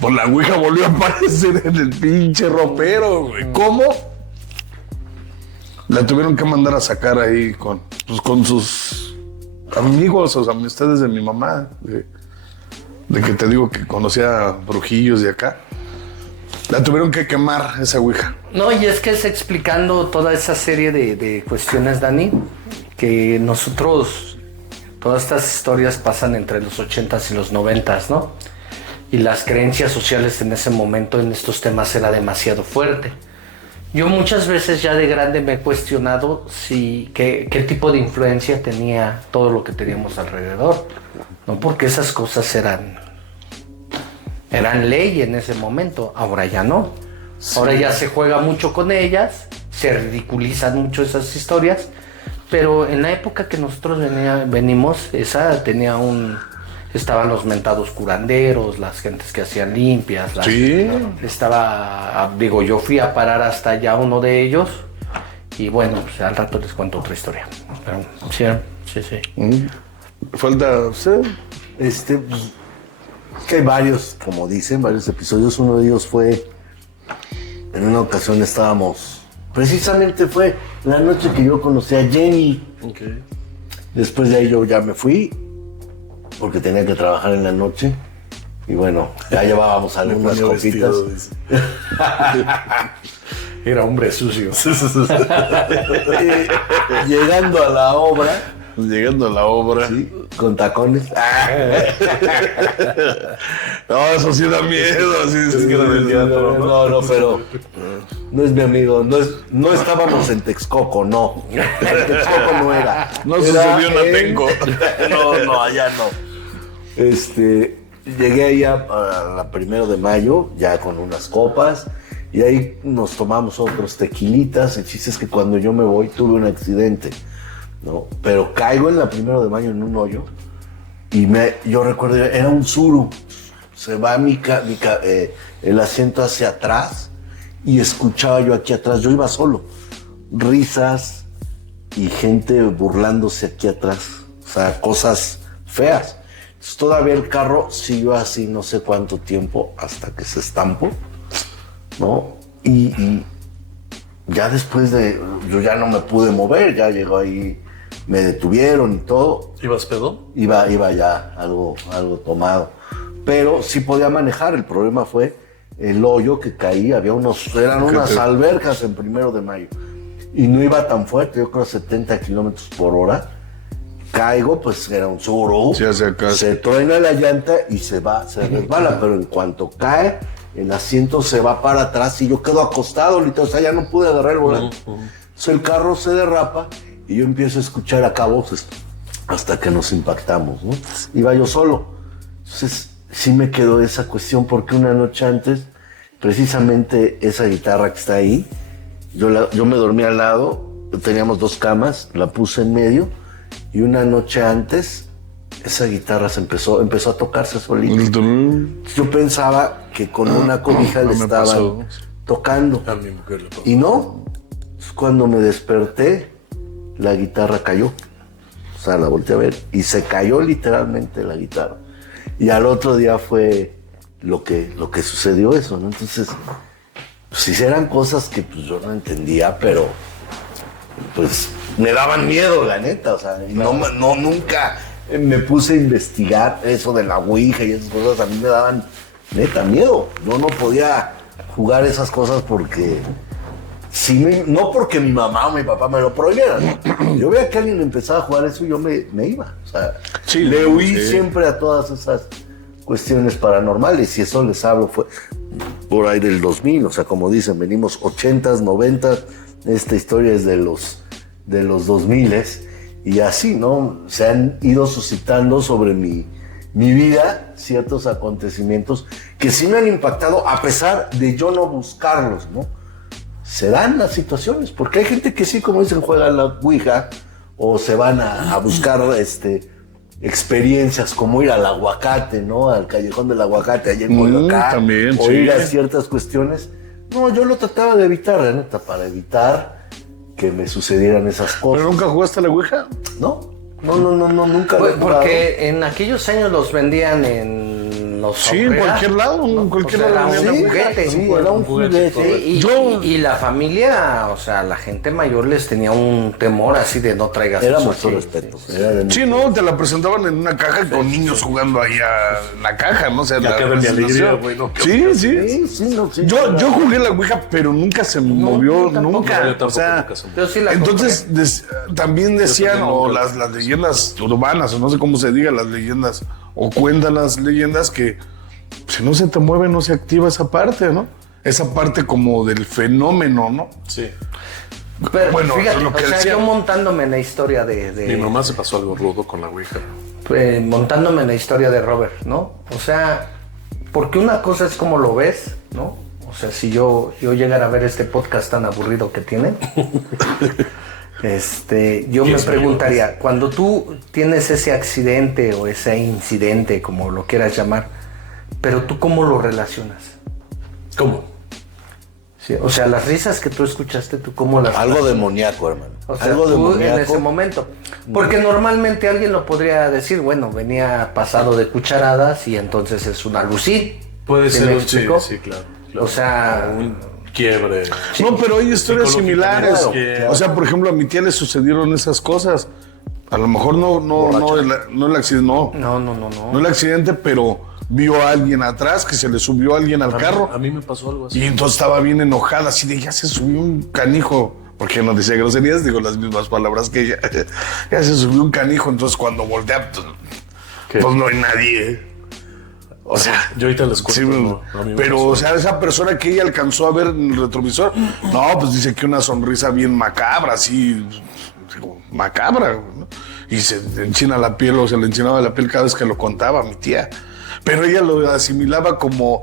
Pues la ouija volvió a aparecer en el pinche ropero, güey. ¿Cómo? La tuvieron que mandar a sacar ahí con sus amigos, sus amistades de mi mamá. De que te digo que conocía brujillos de acá. La tuvieron que quemar esa ouija. No, y es que es explicando toda esa serie de cuestiones, Dani, que nosotros, todas estas historias pasan entre los 80s y los 90s, ¿no? Y las creencias sociales en ese momento en estos temas era demasiado fuerte. Yo muchas veces ya de grande me he cuestionado qué tipo de influencia tenía todo lo que teníamos alrededor, ¿no? Porque esas cosas eran ley en ese momento, ahora ya no. Sí. Ahora ya se juega mucho con ellas, se ridiculizan mucho esas historias, pero en la época que nosotros venimos, esa tenía estaban los mentados curanderos, las gentes que hacían limpias. Sí. Yo fui a parar hasta allá uno de ellos y bueno, pues al rato les cuento otra historia. Pero, sí. Falta... que hay varios, como dicen, varios episodios. Uno de ellos fue, en una ocasión precisamente fue la noche que yo conocí a Jenny. Okay. Después de ahí yo ya me fui, porque tenía que trabajar en la noche. Y bueno, ya llevábamos algunas copitas. Era hombre sucio. Llegando a la obra. Sí, con tacones. No, eso sí da miedo. Es que era del teatro. No, pero no es mi amigo. No estábamos en Texcoco, no. En Texcoco no era. No sucedió en Atenco. No, allá no. Llegué ahí a la 1 de mayo, ya con unas copas. Y ahí nos tomamos otros tequilitas. El chiste es que cuando yo me voy tuve un accidente, ¿no? Pero caigo en la 1 de mayo en un hoyo y yo recuerdo, era un suru. Se va el asiento hacia atrás y escuchaba yo aquí atrás. Yo iba solo. Risas y gente burlándose aquí atrás. O sea, cosas feas. Entonces, todavía el carro siguió así no sé cuánto tiempo hasta que se estampó, ¿no? Y ya después yo ya no me pude mover, ya llegó ahí, me detuvieron y todo. ¿Ibas pedo? Iba ya algo tomado, pero sí podía manejar. El problema fue el hoyo que caí, eran unas albercas en 1 de mayo y no iba tan fuerte, yo creo 70 kilómetros por hora. Caigo, pues era un suru, se truena la llanta y se resbala, pero en cuanto cae, el asiento se va para atrás y yo quedo acostado, literal, o sea, ya no pude agarrar el volante. Entonces el carro se derrapa y yo empiezo a escuchar acá voces hasta que nos impactamos, ¿no? Iba yo solo. Entonces sí me quedó esa cuestión porque una noche antes, precisamente esa guitarra que está ahí, yo me dormí al lado, teníamos 2 camas, la puse en medio y una noche antes esa guitarra empezó a tocarse solita. Yo pensaba que con una cobija le estaban tocando. A mi mujer le pasó. Y no, cuando me desperté, la guitarra cayó. O sea, la volteé a ver y se cayó literalmente la guitarra. Y al otro día fue lo que sucedió eso, ¿no? Entonces, pues eran cosas que pues, yo no entendía, pero pues me daban miedo, la neta. O sea, nunca me puse a investigar eso de la ouija y esas cosas. A mí me daban neta miedo. Yo no podía jugar esas cosas porque no porque mi mamá o mi papá me lo prohibieran. Yo veía que alguien empezaba a jugar eso y yo me iba. O sea, le huí siempre a todas esas cuestiones paranormales y eso les hablo fue por ahí del 2000. O sea, como dicen, venimos 80s, 90s. Esta historia es de los 2000s. Y así, ¿no? Se han ido suscitando sobre mi vida ciertos acontecimientos que sí me han impactado a pesar de yo no buscarlos, ¿no? Se dan las situaciones, porque hay gente que sí, como dicen, juega la ouija o se van a buscar experiencias como ir al aguacate, ¿no? Al callejón del aguacate allá en Coyoacán, también, o ir a ciertas cuestiones. No, yo lo trataba de evitar, la neta, para evitar que me sucedieran esas cosas. ¿Pero nunca jugaste a la ouija? No, nunca. Porque en aquellos años los vendían en los sí, en cualquier lado, ¿no? En cualquier lado. Era un juguete. Sí, era un juguete. Y la familia, o sea, la gente mayor les tenía un temor así de no traigas era eso mucho aquí. respeto. Sí, no, te la presentaban en una caja con niños jugando ahí en la caja, ¿no? O sea, Ya que de mi alegría, güey, ¿no? Sí. Yo jugué la ouija, pero nunca se movió, nunca. Yo tampoco, o sea, nunca se movió. Yo sí la entonces también decían, también o nunca. las leyendas urbanas, o no sé cómo se diga, las leyendas, o cuentan las leyendas que si no se te mueve, no se activa esa parte, ¿no? esa parte como del fenómeno, ¿no? Sí. Pero Bueno, fíjate, lo que o sea, decía. yo montándome en la historia Mi mamá se pasó algo rudo con la ouija. montándome en la historia de Robert, ¿no? O sea, porque una cosa es como lo ves, ¿no? O sea, si yo llegara a ver este podcast tan aburrido que tienen, yo me preguntaría, cuando tú tienes ese accidente o ese incidente, como lo quieras llamar, pero tú ¿cómo lo relacionas? ¿Cómo? Sí, o sea, las risas que tú escuchaste, ¿tú cómo las Algo relacionas? demoníaco, hermano. O sea, Algo tú demoníaco. en ese momento. Porque normalmente alguien lo podría decir, bueno, venía pasado de cucharadas y entonces es una lucid. Puede ¿Sí ser me un explico? sí, claro. O sea, un quiebre. No, pero hay historias Psicológicamente, similares. claro. O sea, por ejemplo, a mi tía le sucedieron esas cosas. A lo mejor no el accidente, no el accidente, pero vio a alguien atrás, que se le subió a alguien al carro. A mí me pasó algo así. Y entonces estaba bien enojada, así de ya se subió un canijo. Porque no decía groserías, digo las mismas palabras que ella. Ya se subió un canijo, entonces cuando voltea, pues no hay nadie. O sea, Yo ahorita les cuento. sí, a mí me pero, pasó. o sea, esa persona que ella alcanzó a ver en el retrovisor, no, pues dice que una sonrisa bien macabra, así, digo, macabra, ¿no? Y se enchina la piel o se le enchinaba la piel cada vez que lo contaba mi tía. Pero ella lo asimilaba como,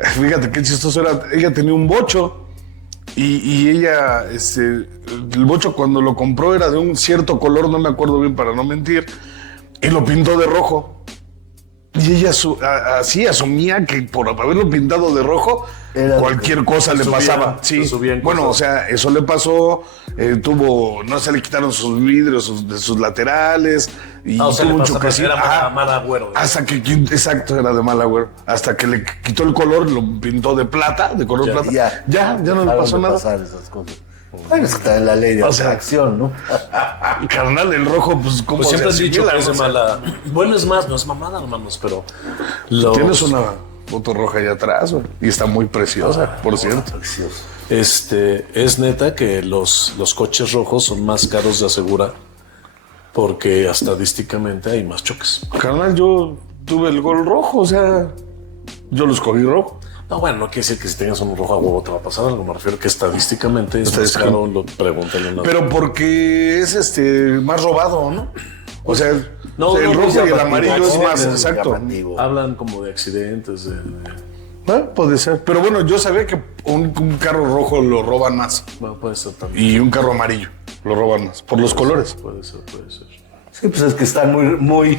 fíjate qué chistoso era, ella tenía un bocho y ella, el bocho cuando lo compró era de un cierto color, no me acuerdo bien para no mentir, y lo pintó de rojo. Y ella así asumía que por haberlo pintado de rojo, cualquier cosa le pasaba. Sí. Bueno, o sea, eso le pasó. No se le quitaron sus vidrios de sus laterales. Y o sea, tuvo le un pasó que choquecito. era mal agüero. Hasta que, exacto, era de mal agüero. Hasta que le quitó el color, lo pintó de plata, de color plata. Ya no le pasó nada. Pasar esas cosas. Bueno, es que está en la ley de atracción, ¿no? Carnal, el rojo, pues, ¿cómo Pues siempre han se dicho asimila, que es de no sé? mala. Bueno, es más, no es mamada, hermanos, pero. Tienes una foto roja allá atrás, güey, y está muy preciosa, por cierto. Precioso. Es neta que los coches rojos son más caros de asegurar porque estadísticamente hay más choques. Carnal, yo tuve el gol rojo, o sea, yo lo escogí rojo. No, bueno, no quiere decir que si tengas un rojo a huevo te va a pasar algo. Me refiero que estadísticamente es más caro, pregúntale a una. Pero porque es más robado, ¿no? O sea, el rojo y el amarillo es más exacto. Hablan como de accidentes, Puede ser. Pero bueno, yo sabía que un carro rojo lo roban más. Bueno, puede ser también. Y un carro amarillo lo roban más. Por los colores. Puede ser. Sí, pues es que están muy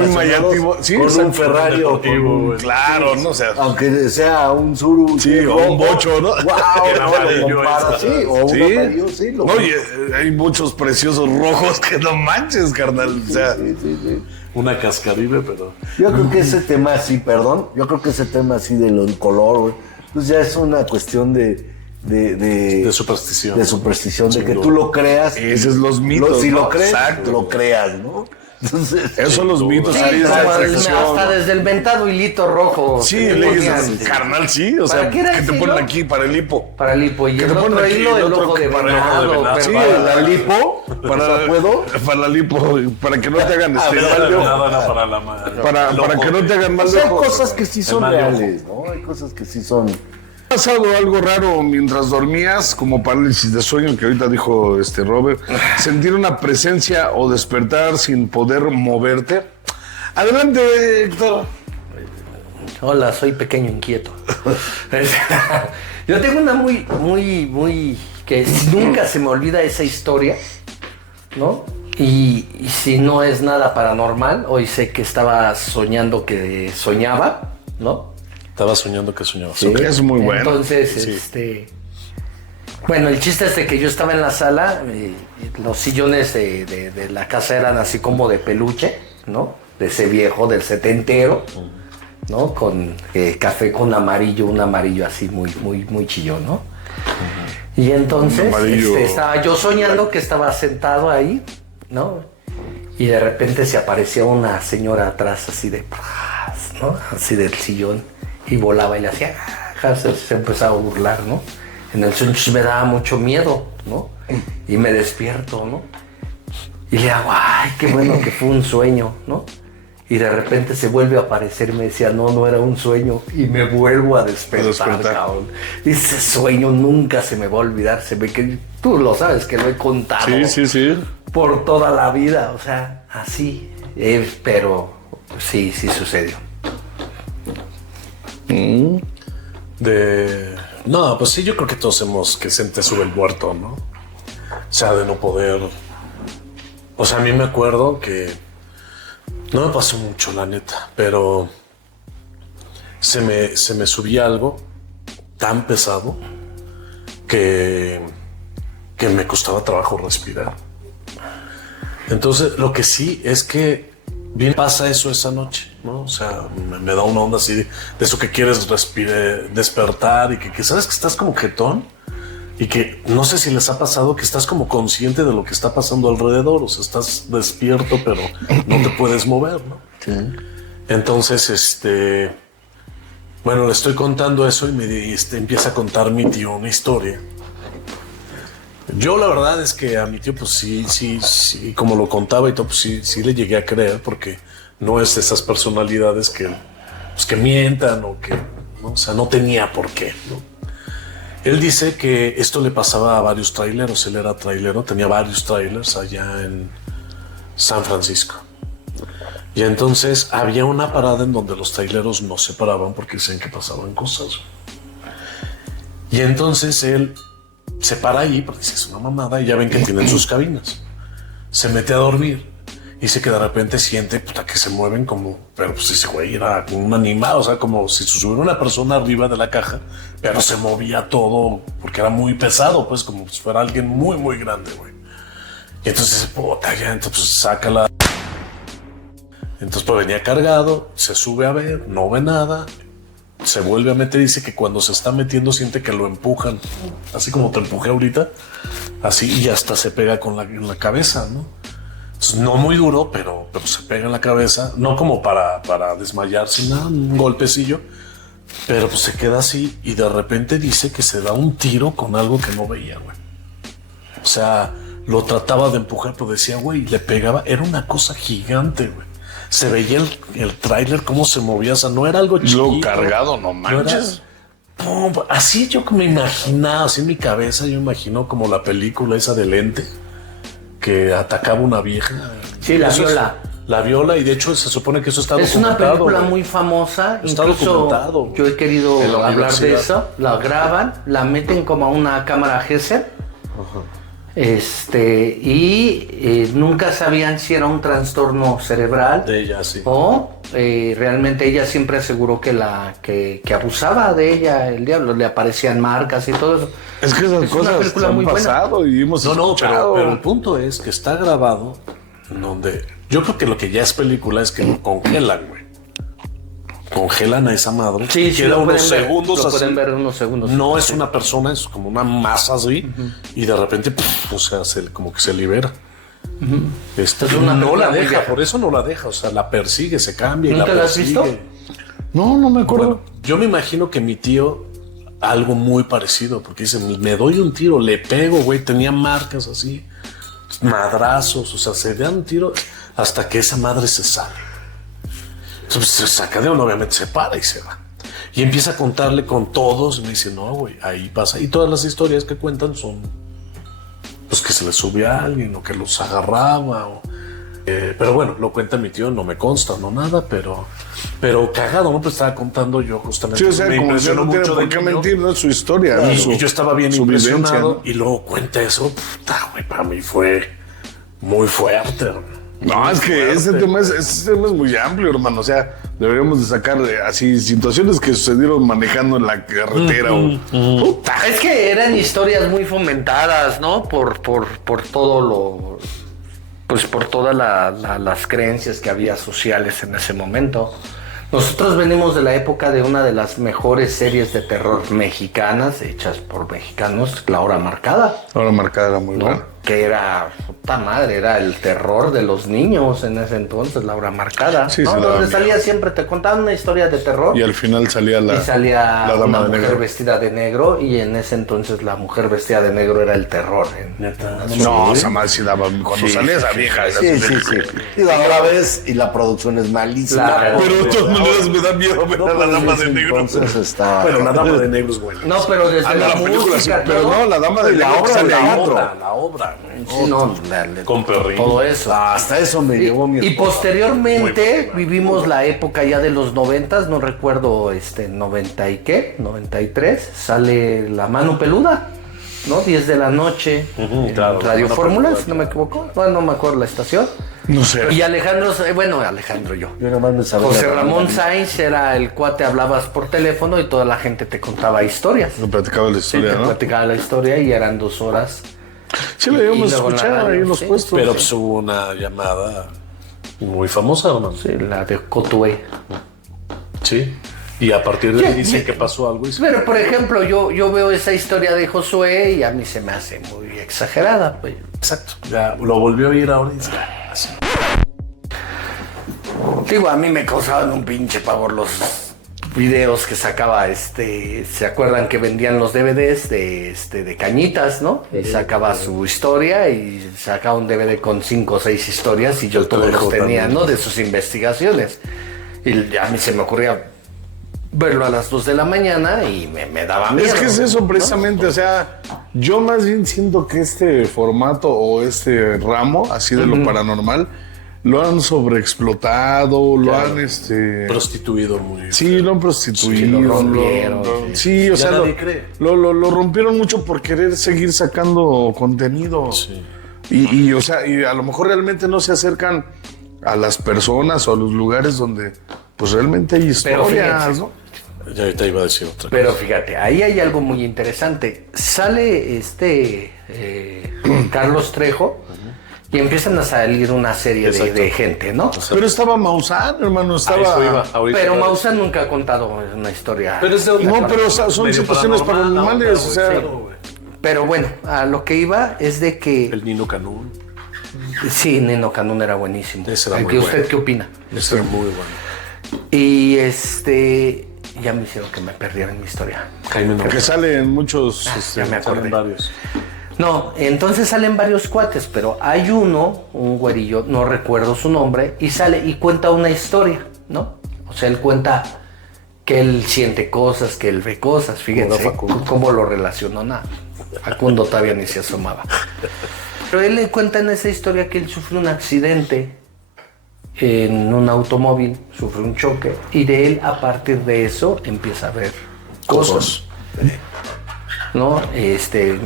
relacionados mayativo. Sí, con exacto. un Ferrari o con un... Claro, no sé. Aunque sea un Subaru. Sí, o un bocho, ¿no? ¡Wow! El amarillo Sí, o un Sí. amarillo, sí. Oye, hay muchos preciosos rojos que no manches, carnal. O sea, Sí. Una cascaribe, pero. Yo creo que ese tema así, yo creo que ese tema así de lo del color, güey, pues ya es una cuestión de superstición. De superstición, de Sin que duda. tú lo creas. esos son los mitos. Si ¿no? lo crees, Exacto. lo creas, ¿no? Entonces, Esos son los mitos. sí, ahí de la como expresión. hasta desde el ventado hilito rojo. Sí, que le ponían. dices, carnal, sí. O sea, ¿Para qué era que te ese ponen hilo? aquí para el hipo. Para el hipo. Y Que el te ponen otro aquí, hilo, el el otro ojo de para el ojo de venado. venado. pero Sí, para la lipo. ¿puedo? Para la lipo, para que no te hagan mal de ojo. Nada para la madre. Para que no te hagan mal O de sea, hay ojo. cosas que sí son mal de ojo. reales, ¿no? Hay cosas que sí son... ¿Ha pasado algo raro mientras dormías, como parálisis de sueño, que ahorita dijo Robert? ¿Sentir una presencia o despertar sin poder moverte? Adelante, Héctor. Hola, soy pequeño inquieto. Yo tengo una muy que nunca se me olvida esa historia, ¿no? Y si no es nada paranormal, hoy sé que estaba soñando que soñaba, ¿no? Estaba soñando que soñaba. Sí, es muy bueno. Entonces, Sí. bueno, el chiste es de que yo estaba en la sala, los sillones de la casa eran así como de peluche, ¿no? De ese viejo, del setentero, ¿no? Con café con amarillo, un amarillo así muy chillón, ¿no? Y entonces Un amarillo. estaba yo soñando que estaba sentado ahí, ¿no? Y de repente se aparecía una señora atrás así de paz, ¿no? Así del sillón y volaba y le hacía, se empezaba a burlar, ¿no? En el sueño me daba mucho miedo, ¿no? Y me despierto, ¿no? Y le hago, ay, qué bueno que fue un sueño, ¿no? Y de repente se vuelve a aparecer y me decía, no era un sueño. Y me vuelvo a despertar, cabrón. Ese sueño nunca se me va a olvidar. Se ve que tú lo sabes, que lo he contado. Sí. Por toda la vida, o sea, así. Pero sí sucedió. No, pues sí, yo creo que todos hemos que se te sube el muerto, ¿no? O sea, de no poder. O sea, a mí me acuerdo que no me pasó mucho, la neta, pero se me subía algo tan pesado que me costaba trabajo respirar. Entonces, lo que sí es que bien pasa eso esa noche, ¿no? O sea, me da una onda así de eso que quieres despertar y que sabes que estás como jetón y que no sé si les ha pasado que estás como consciente de lo que está pasando alrededor, o sea, estás despierto pero no te puedes mover, ¿no? Sí. Entonces, bueno, le estoy contando eso y me empieza a contar mi tío una historia. Yo la verdad es que a mi tío pues sí, como lo contaba y todo, pues sí le llegué a creer, porque no es de esas personalidades que mientan o que, ¿no? O sea, no tenía por qué, ¿no? Él dice que esto le pasaba a varios traileros, él era trailero, tenía varios trailers allá en San Francisco. Y entonces había una parada en donde los traileros no se paraban porque dicen que pasaban cosas. Y entonces él se para ahí porque dice, es una mamada, y ya ven que tienen sus cabinas. Se mete a dormir y dice que de repente siente que se mueven como, pero pues ese güey era como un animal, o sea, como si subiera una persona arriba de la caja, pero se movía todo porque era muy pesado, pues como si fuera alguien muy, muy grande, güey. Y entonces, ya, entonces saca la... Entonces pues venía cargado, se sube a ver, no ve nada, se vuelve a meter y dice que cuando se está metiendo siente que lo empujan, así como te empujé ahorita, así, y hasta se pega en la cabeza, ¿no? Entonces, no muy duro, pero se pega en la cabeza, no como para desmayarse, nada, un golpecillo, pero pues se queda así y de repente dice que se da un tiro con algo que no veía, güey. O sea, lo trataba de empujar, pero decía, güey, le pegaba, era una cosa gigante, güey. Se veía el tráiler cómo se movía, o sea, no era algo chiquito. Lo cargado, no manches. No era, así yo me imaginaba, así en mi cabeza, yo imagino como la película esa de Lente, que atacaba una vieja. Sí, la viola. La viola, y de hecho se supone que eso está documentado. Es una película muy famosa, está incluso documentado. Yo he querido En la hablar de universidad. eso. La graban, la meten como a una cámara Gesser. Ajá. Nunca sabían si era un trastorno cerebral De ella, sí. o realmente ella siempre aseguró que abusaba de ella el diablo, le aparecían marcas y todo eso. Es que esas Es una cosas película han muy buena. pasado y hemos escuchado. Pero el punto es que está grabado en donde yo creo que lo que ya es película es que lo congelan, güey. Congelan a esa madre. Sí, queda lo unos pueden ver, segundos lo así. pueden ver unos segundos. No es una persona, es como una masa así, y de repente, o sea, como que se libera. Es una No película la muy deja, vieja. por eso no la deja, o sea, la persigue, se cambia y la ¿Nunca la has persigue. visto? No me acuerdo. Bueno, yo me imagino que mi tío, algo muy parecido, porque dice, me doy un tiro, le pego, güey, tenía marcas así, madrazos, o sea, se da un tiro hasta que esa madre se sale. Entonces se saca de uno, obviamente se para y se va. Y empieza a contarle con todos, y me dice, no, güey, ahí pasa. Y todas las historias que cuentan son, pues, que se le sube a alguien, o que los agarraba, pero bueno, lo cuenta mi tío, no me consta, no nada, pero cagado, ¿no? Pues estaba contando yo justamente. Sí, o sea, me como si impresionó no tiene mucho por de qué niño. mentir, ¿no? Su historia, ¿no? Y yo estaba bien su impresionado, vivencia, ¿no? y luego cuenta eso, puta, güey, para mí fue muy fuerte, güey. No, es que ese tema es muy amplio, hermano. O sea, deberíamos de sacar así situaciones que sucedieron manejando en la carretera. Puta. Es que eran historias muy fomentadas, ¿no? Por todo lo... Pues por todas las creencias que había sociales en ese momento. Nosotros venimos de la época de una de las mejores series de terror mexicanas, hechas por mexicanos, La Hora Marcada, Ahora marcada era muy ¿no? buena. Que era puta madre, era el terror de los niños en ese entonces, La Hora Marcada. Sí, ¿no? se daba Donde miedo. salía siempre, te contaban una historia de terror. Y al final salía Y salía la una dama de mujer negro. vestida de negro, y en ese entonces la mujer vestida de negro era el terror. No, esa madre sí daba. Cuando salía esa vieja. Era Sí, así sí, de- sí. Digo, ahora ves y la producción es malísima. Claro. Pero de todas maneras me da miedo ver No, a la pues, dama en de ese negro. Entonces está. Bueno, la dama de negro es buena. No, pero desde La película sí, música, pero todo. no, la dama de La negro obra sale de ahí. la otro. La obra, güey. Sí, no, Con perrín. todo eso. Hasta eso me llevó mi Y esposa. posteriormente vivimos la época ya de los 90s, no recuerdo 90 y qué, 93, sale La Mano Peluda, ¿no? 10 de la noche, en claro, Radio La Mano Fórmula, Peluda, si no me equivoco, no me acuerdo la estación. No sé. Y Alejandro yo. Yo nomás me sabía José la Ramón dama. Sainz era el cuate, hablabas por teléfono y toda la gente te contaba historias. Me platicaba la Sí, historia, te ¿no? platicaba la historia y eran 2 horas. Sí, lo íbamos Y a luego en la escuchar radio, ahí en los sí. puestos. Pero pues, hubo una llamada muy famosa, hermano. Sí, la de Cotué. Sí. Y a partir de ahí Sí, dicen y- que pasó algo. Y Pero, por ejemplo, yo veo esa historia de Josué y a mí se me hace muy exagerada. Pues. Exacto. Ya lo volvió a oír ahora y dice, así. Digo, a mí me causaban un pinche pavor los videos que sacaba, ¿se acuerdan que vendían los DVDs de Cañitas, no? Y sacaba su historia y sacaba un DVD con 5 o 6 historias y yo todos los tenía, ¿no? De sus investigaciones. Y a mí se me ocurría verlo a las 2 de la mañana y me daba miedo. Es que es eso ¿no? precisamente, o sea, yo más bien siento que este formato o este ramo, así de lo paranormal, lo han sobreexplotado, lo han, Prostituido muy. sí, lo han prostituido. Sí, lo rompieron, sí, o Ya sea, nadie cree. lo rompieron mucho por querer seguir sacando contenido. Sí. Y, o sea, y a lo mejor realmente no se acercan a las personas o a los lugares donde pues realmente hay Pero historias, fíjense. ¿no? Ya ahorita iba a decir otra Pero cosa. fíjate, ahí hay algo muy interesante. Sale Carlos Trejo y empiezan a salir una serie Exacto. de gente, ¿no? Pero estaba Maussan, hermano, A eso iba, estaba... ahorita Pero iba a Maussan nunca ha contado una historia. Pero es de otra No, parte. pero o sea, son Medio situaciones paranormales, o sea... claro, güey. Pero bueno, a lo que iba es de que... El Nino Canún. Sí, Nino Canún era buenísimo. Ese era ¿Qué muy ¿Usted bueno. qué opina? Ese era muy bueno. Y ya me hicieron que me perdiera en mi historia. Jaime Que Noguera. salen muchos... Ya me acordé. Salen varios. No, entonces salen varios cuates, pero hay uno, un güerillo, no recuerdo su nombre, y sale y cuenta una historia, ¿no? O sea, él cuenta que él siente cosas, que él ve cosas, fíjense cómo lo relacionó. Nada, Facundo todavía ni se asomaba. Pero él le cuenta en esa historia que él sufre un accidente en un automóvil, sufre un choque, y de él, a partir de eso, empieza a ver cosas. ¿No?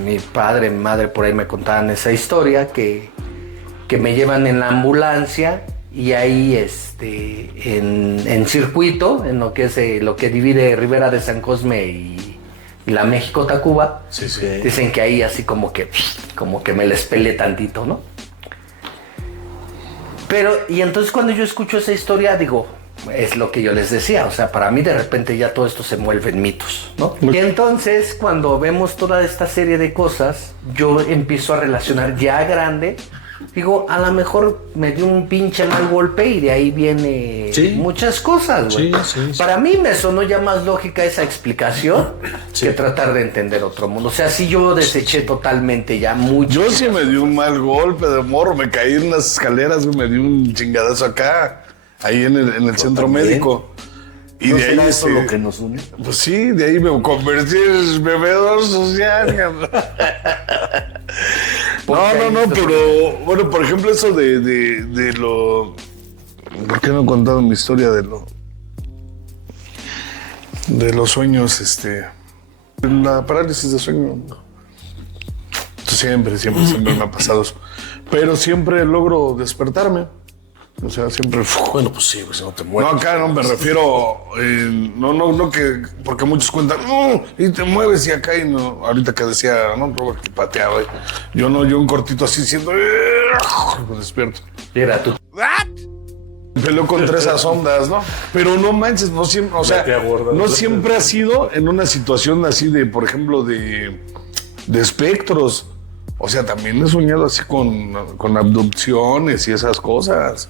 Mi padre, mi madre por ahí me contaban esa historia que me llevan en la ambulancia y ahí en circuito, en lo que es lo que divide Ribera de San Cosme y la México-Tacuba, Sí, sí. dicen que ahí así como que me les pelé tantito, ¿no? Pero, y entonces cuando yo escucho esa historia, digo, es lo que yo les decía, o sea, para mí de repente ya todo esto se mueve en mitos, ¿no? Y entonces cuando vemos toda esta serie de cosas, yo empiezo a relacionar ya grande, digo, a lo mejor me dio un pinche mal golpe y de ahí viene Sí. muchas cosas, güey. Sí. Para mí me sonó ya más lógica esa explicación que tratar de entender otro mundo. O sea, sí yo deseché totalmente ya mucho. Yo sí me di un mal golpe de morro, me caí en las escaleras y me di un chingadazo acá, ahí en el centro también. médico. Y ¿No de ahí, será eso lo que nos une? pues sí, de ahí me convertí en bebedor social. No, pero bueno, por ejemplo, eso de lo... ¿Por qué no he contado mi historia de los sueños, la parálisis de sueño? Siempre me ha pasado eso. Pero siempre logro despertarme. O sea, siempre... Bueno, pues sí, pues si no te No, mueres. acá no me refiero, no que, porque muchos cuentan, no, y te mueves y acá y no, ahorita que decía, no, Robert, que pateaba, yo no, yo un cortito así siendo, me despierto. Era tú. Peleó contra esas ondas, ¿no? Pero no manches, no siempre, o sea, Vete a gorda. no siempre ha sido en una situación así de, por ejemplo, de espectros. O sea, también he soñado así con abducciones y esas cosas.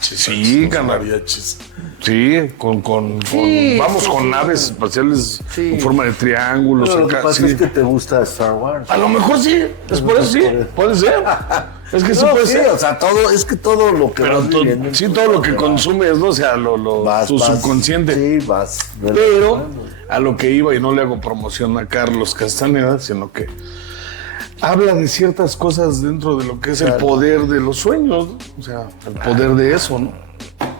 Sí, canal. Sí, vamos con naves espaciales en forma de triángulos. Pero lo que acá, pasa es que te gusta Star Wars. A lo mejor sí, es por eso sí, puede ser. Es que sí puede ser. O sea, todo lo que Pero vas viviendo, sí, todo lo que consumes, ¿no? O sea, tu subconsciente. Sí, vas. Pero a lo que iba, y no le hago promoción a Carlos Castaneda, sino que habla de ciertas cosas dentro de lo que es el poder de los sueños, ¿no? O sea, el poder de eso, ¿no?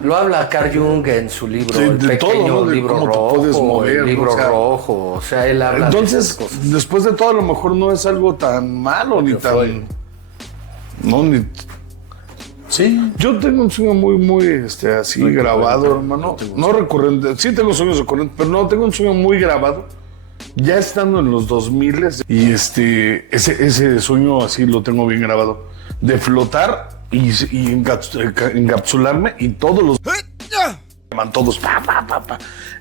Lo habla Carl Jung en su libro, Sí, el de pequeño todo, ¿no? De libro cómo te rojo, puedes mover, el libro o sea, rojo, o sea, él habla de Entonces, esas cosas. después de todo, a lo mejor no es algo tan malo, ni tan... No, ni... Sí. Yo tengo un sueño muy, así grabado, hermano. No recurrente. Sí tengo sueños recurrentes, pero no, tengo un sueño muy grabado. Ya estando en los 2000 y ese sueño así lo tengo bien grabado. De flotar y encapsularme y todos los... Llaman todos, pa.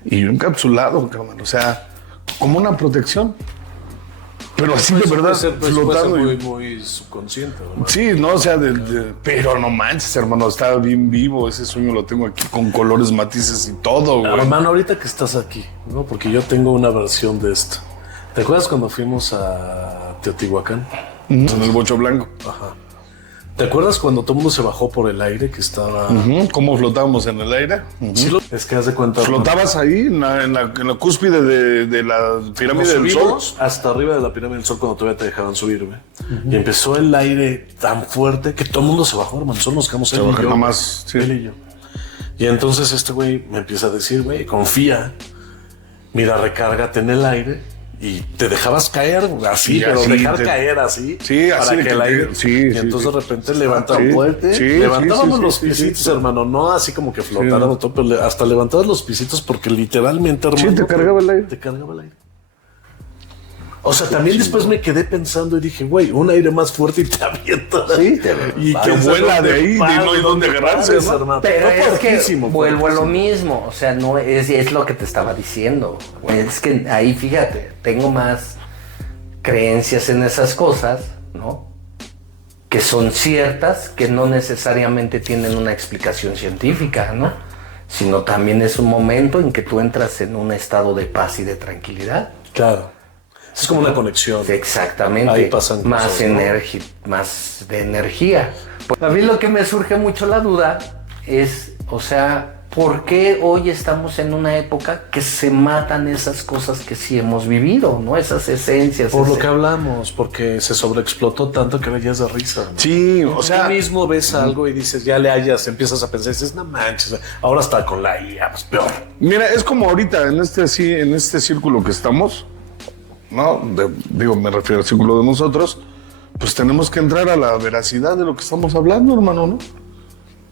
Y yo encapsulado, hermano. O sea, como una protección. Pero así de verdad, flotando. Muy subconsciente, ¿no? Sí, no, o sea, pero no manches, hermano, está bien vivo. Ese sueño lo tengo aquí con colores, matices y todo, güey. Hermano, ahorita que estás aquí, ¿no? Porque yo tengo una versión de esto. ¿Te acuerdas cuando fuimos a Teotihuacán? En el bocho blanco. Ajá. ¿Te acuerdas cuando todo el mundo se bajó por el aire que estaba... ¿Cómo flotábamos en el aire? Sí, es que haz de cuenta... Flotabas ahí en la cúspide de la pirámide del Sol. Hasta arriba de la pirámide del Sol cuando todavía te dejaban subir, güey. Y empezó el aire tan fuerte que todo el mundo se bajó, hermano. Solo nos quedamos él y yo. Nada más, sí. Él y yo. Y entonces este güey me empieza a decir, güey, confía. Mira, recárgate en el aire. Y te dejabas caer así, Sí, pero así dejar caer así. Sí, para así de que el aire. sí, y sí, entonces sí. de repente ¿Tan levantábamos. fuerte? Sí, Levantábamos sí, los sí, pisitos, sí. hermano, no así como que flotaran todo, pero hasta levantabas los pisitos porque literalmente, hermano. Sí, te cargaba el aire. Te cargaba el aire. O sea, también después me quedé pensando y dije, güey, un aire más fuerte y te avienta. Sí, y que vuela de ahí, y no hay dónde agarrarse, ¿no? hermano. Pero Fue es que fuertísimo, vuelvo a lo fuertísimo. mismo, o sea, no es lo que te estaba diciendo. Es que ahí, fíjate, tengo más creencias en esas cosas, ¿no? Que son ciertas, que no necesariamente tienen una explicación científica, ¿no? Sino también es un momento en que tú entras en un estado de paz y de tranquilidad. Claro. Es como una conexión. Exactamente. Ahí pasan más cosas, ¿no? más de energía. Pues a mí lo que me surge mucho la duda es, o sea, ¿por qué hoy estamos en una época que se matan esas cosas que sí hemos vivido, ¿no? Esas esencias. Por lo que hablamos, porque se sobreexplotó tanto que ahora ya es de risa, ¿no? Sí, o sea... Tú mismo ves algo y dices, ya le hallas, empiezas a pensar, dices, no manches, ahora está con la IA, pues peor. Mira, es como ahorita en este círculo que estamos, ¿no? Me refiero al círculo de nosotros, pues tenemos que entrar a la veracidad de lo que estamos hablando, hermano, ¿no?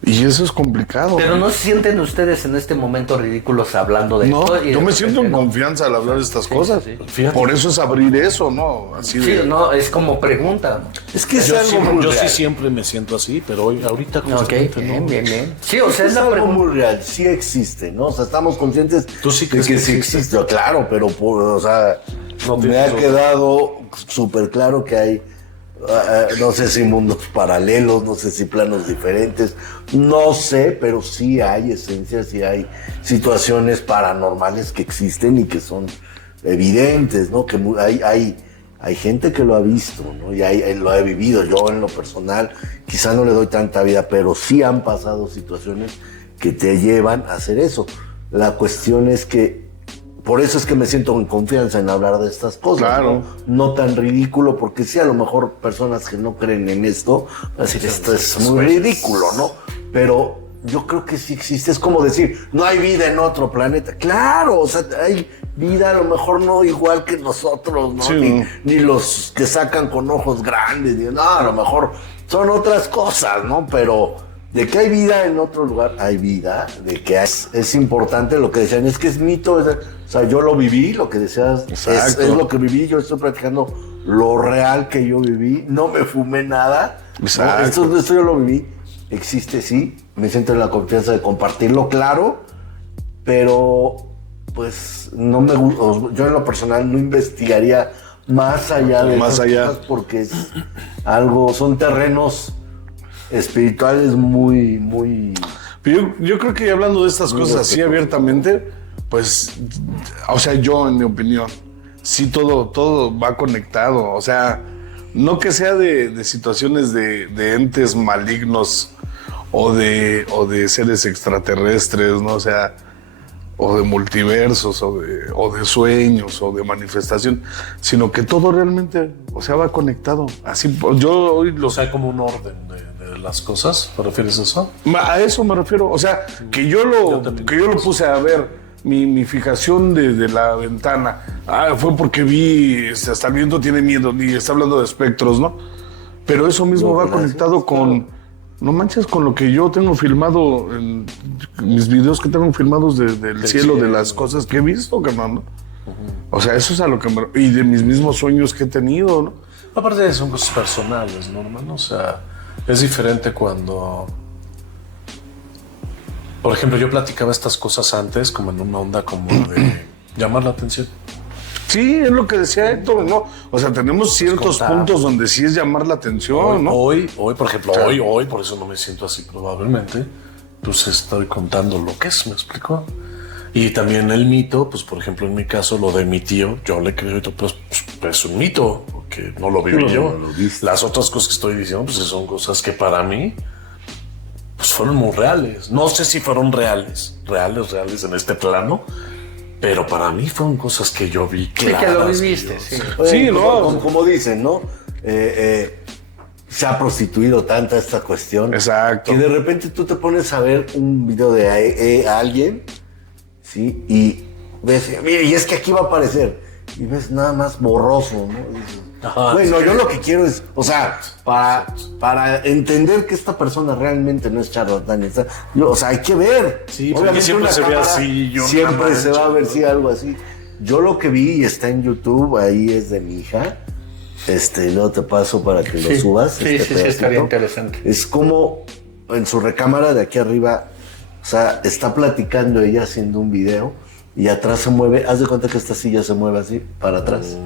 Y eso es complicado. Pero no se sienten ustedes en este momento ridículos hablando de No, esto. yo me siento en confianza al hablar de estas cosas. sí. Fíjate. Por eso es abrir eso, ¿no? Así Sí, de... no, es como pregunta. Es que es Yo, algo sí, muy yo real. sí siempre me siento así, pero hoy, ahorita Ok, justamente bien, no. bien. Sí, o sea, Es es la algo pregunta. muy real, sí existe, ¿no? O sea, estamos conscientes ¿Tú sí de crees que que sí existe? existe, claro, pero o sea, No me tienes ha otra. quedado súper claro que hay, no sé si mundos paralelos, no sé si planos diferentes, no sé, pero sí hay esencias, sí hay situaciones paranormales que existen y que son evidentes, ¿no? Que hay gente que lo ha visto, ¿no? Y lo he vivido yo en lo personal, quizá no le doy tanta vida, pero sí han pasado situaciones que te llevan a hacer eso. La cuestión es que, por eso es que me siento en confianza en hablar de estas cosas, Claro. ¿no? No tan ridículo, porque sí, a lo mejor personas que no creen en esto, van a decir, esto es muy ridículo, ¿no? Pero yo creo que sí existe, es como decir, no hay vida en otro planeta. Claro, o sea, hay vida a lo mejor no igual que nosotros, ¿no? Sí, ni, ¿no? ni los que sacan con ojos grandes, no, a lo mejor son otras cosas, ¿no? Pero de que hay vida en otro lugar, hay vida, de que es importante lo que decían, es que es mito, o sea, yo lo viví, lo que decías, es lo que viví, yo estoy practicando lo real que yo viví, no me fumé nada, ¿no? Exacto. Esto yo lo viví, existe, sí, me siento en la confianza de compartirlo, claro, pero pues no me gusta, yo en lo personal no investigaría más allá de Más esas allá. cosas, porque es algo, son terrenos espirituales muy, muy... Pero yo creo que hablando de estas cosas así abiertamente, pues, o sea, yo en mi opinión, sí todo va conectado. O sea, no que sea de situaciones de entes malignos o de seres extraterrestres, ¿no? O sea, o de multiversos, o de sueños, o de manifestación, sino que todo realmente, o sea, va conectado. Así, yo hoy O sea, como un orden de las cosas. ¿Te refieres a eso? A eso me refiero. O sea, que yo lo puse a ver, mi fijación de la ventana. Fue porque vi, hasta el viento tiene miedo, y está hablando de espectros, ¿no? Pero eso mismo va conectado con, no manches, con lo que yo tengo filmado, en mis videos que tengo filmados del cielo, de las cosas que he visto, carnal, ¿no? O sea, eso es a lo que y de mis mismos sueños que he tenido, ¿no? Aparte de eso, son cosas personales, ¿no, hermano? O sea, es diferente cuando... Por ejemplo, yo platicaba estas cosas antes como en una onda como de llamar la atención. Sí, es lo que decía Héctor, ¿no? O sea, tenemos ciertos puntos donde sí es llamar la atención, ¿no? Hoy, por ejemplo, hoy, por eso no me siento así probablemente, pues estoy contando lo que es, ¿me explicó? Y también el mito, pues por ejemplo en mi caso, lo de mi tío, yo le creo, pues es un mito, porque no lo viví yo. No lo viste. Las otras cosas que estoy diciendo, pues son cosas que para mí, pues fueron muy reales. No sé si fueron reales en este plano, pero para mí fueron cosas que yo vi claras. Sí, que lo viviste, sí. Sí, ¿no? Como dicen, ¿no? Se ha prostituido tanta esta cuestión. Exacto. Que de repente tú te pones a ver un video de alguien, ¿sí? Y ves, mira, y es que aquí va a aparecer. Y ves nada más borroso, ¿no? Dices, Ajá, bueno, sí. yo lo que quiero es, o sea, para entender que esta persona realmente no es charlatán, o sea, hay que ver. Sí, porque siempre una se ve cámara así, yo siempre nada se va a ver, hecho, sí, algo así. Yo lo que vi y está en YouTube, ahí es de mi hija. Luego te paso para que lo subas. Sí, estaría interesante. Es como en su recámara de aquí arriba, o sea, está platicando ella haciendo un video y atrás se mueve. Haz de cuenta que esta silla se mueve así para atrás.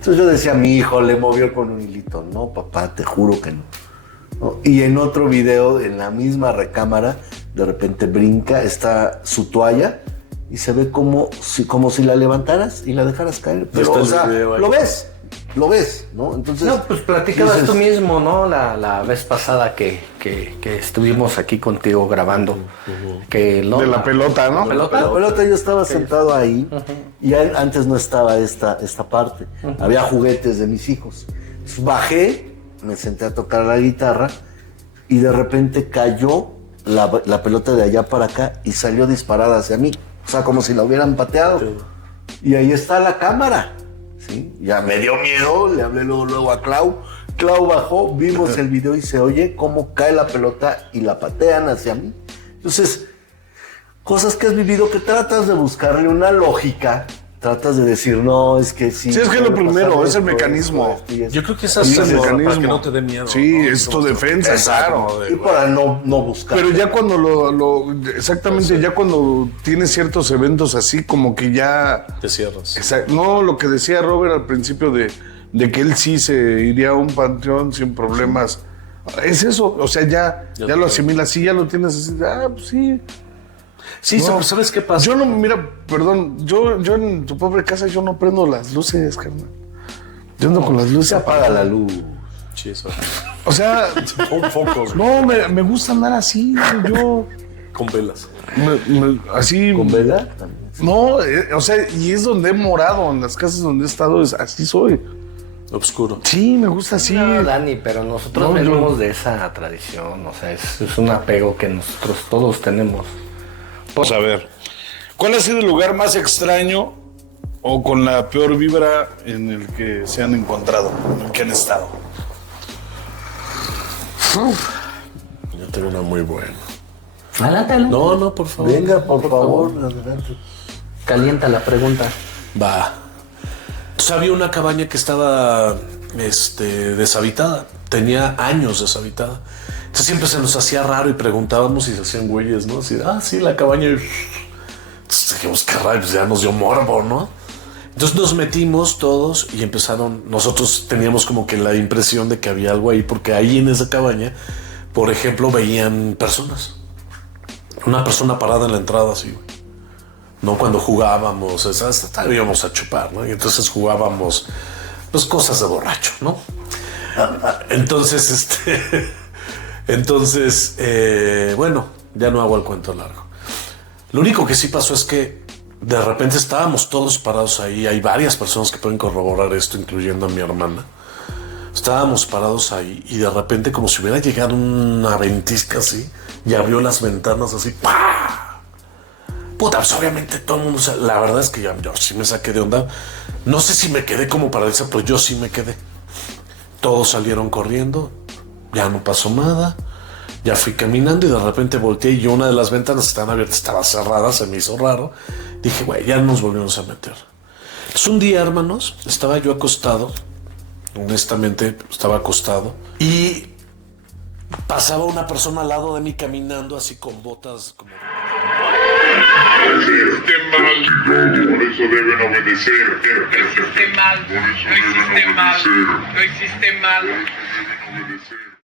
Entonces yo decía, mi hijo le movió con un hilito. No, papá, te juro que no. ¿No? Y en otro video, en la misma recámara, de repente brinca, está su toalla y se ve como si la levantaras y la dejaras caer. Pero, Está o el sea, video ahí. lo ves, ¿no? Entonces, No, pues platicabas dices, tú mismo, ¿no? La vez pasada que estuvimos aquí contigo grabando. Que, ¿no? De la pelota, ¿no? La pelota. La pelota, yo estaba sentado ahí y antes no estaba esta parte. Había juguetes de mis hijos. Entonces, bajé, me senté a tocar la guitarra y de repente cayó la pelota de allá para acá y salió disparada hacia mí. O sea, como si la hubieran pateado. Y ahí está la cámara. ¿Sí? Ya me dio miedo, le hablé luego a Clau. Clau bajó, vimos el video y se oye cómo cae la pelota y la patean hacia mí. Entonces, cosas que has vivido que tratas de buscarle una lógica, tratas de decir, no, es que sí. Sí, es que es lo puede primero, pasar es el esto, mecanismo. esto y esto. Yo creo que es Sí, así el para mecanismo. que no te dé miedo. Sí, ¿no? es tu defensa, claro. Y para no buscar. Pero ya cuando exactamente, ya cuando tienes ciertos eventos así, como que ya... Te cierras. No, lo que decía Robert al principio de que él sí se iría a un panteón sin problemas. Es eso, o sea, ya lo asimilas, sí, ya lo tienes así, pues sí. Sí, No, pero ¿sabes qué pasa? Yo no, mira, perdón, yo en tu pobre casa yo no prendo las luces, carnal. Yo ando con las luces. Se apaga la luz. Sí, eso. O sea, Pon focos, no, me gusta andar así, yo... con velas. así... ¿Con vela? No, o sea, y es donde he morado, en las casas donde he estado, así soy. Oscuro. Sí, me gusta así. No, Dani, pero nosotros No, yo- venimos de esa tradición, o sea, es un apego que nosotros todos tenemos. Vamos a ver. ¿Cuál ha sido el lugar más extraño o con la peor vibra en el que se han encontrado, en el que han estado? Yo tengo una muy buena. Adelante. No, por favor. Venga, por favor, adelante. Calienta la pregunta. Va. Entonces había una cabaña que estaba deshabitada. Tenía años deshabitada. Entonces siempre se nos hacía raro y preguntábamos si se hacían güeyes, ¿no? Así, sí, la cabaña. Entonces dijimos, qué raro, pues ya nos dio morbo, ¿no? Entonces nos metimos todos y empezaron, nosotros teníamos como que la impresión de que había algo ahí, porque ahí en esa cabaña, por ejemplo, veían personas. Una persona parada en la entrada, así, güey. No cuando jugábamos, hasta íbamos a chupar, ¿no? Y entonces jugábamos, pues, cosas de borracho, ¿no? Entonces, bueno, ya no hago el cuento largo. Lo único que sí pasó es que de repente estábamos todos parados ahí. Hay varias personas que pueden corroborar esto, incluyendo a mi hermana. Estábamos parados ahí y de repente, como si hubiera llegado una ventisca así, y abrió las ventanas así. ¡Pah! Puta, pues obviamente todo el mundo... La verdad es que yo sí me saqué de onda. No sé si me quedé como paralizado, pero yo sí me quedé. Todos salieron corriendo. Ya no pasó nada. Ya fui caminando y de repente volteé y una de las ventanas estaban abiertas, estaba cerrada, se me hizo raro. Dije, güey, ya nos volvimos a meter. Entonces un día, hermanos, estaba yo acostado, honestamente estaba acostado, y pasaba una persona al lado de mí caminando así con botas como... Existe mal, por eso deben obedecer. Existe mal, no existe mal, no existe mal. Por eso deben obedecer.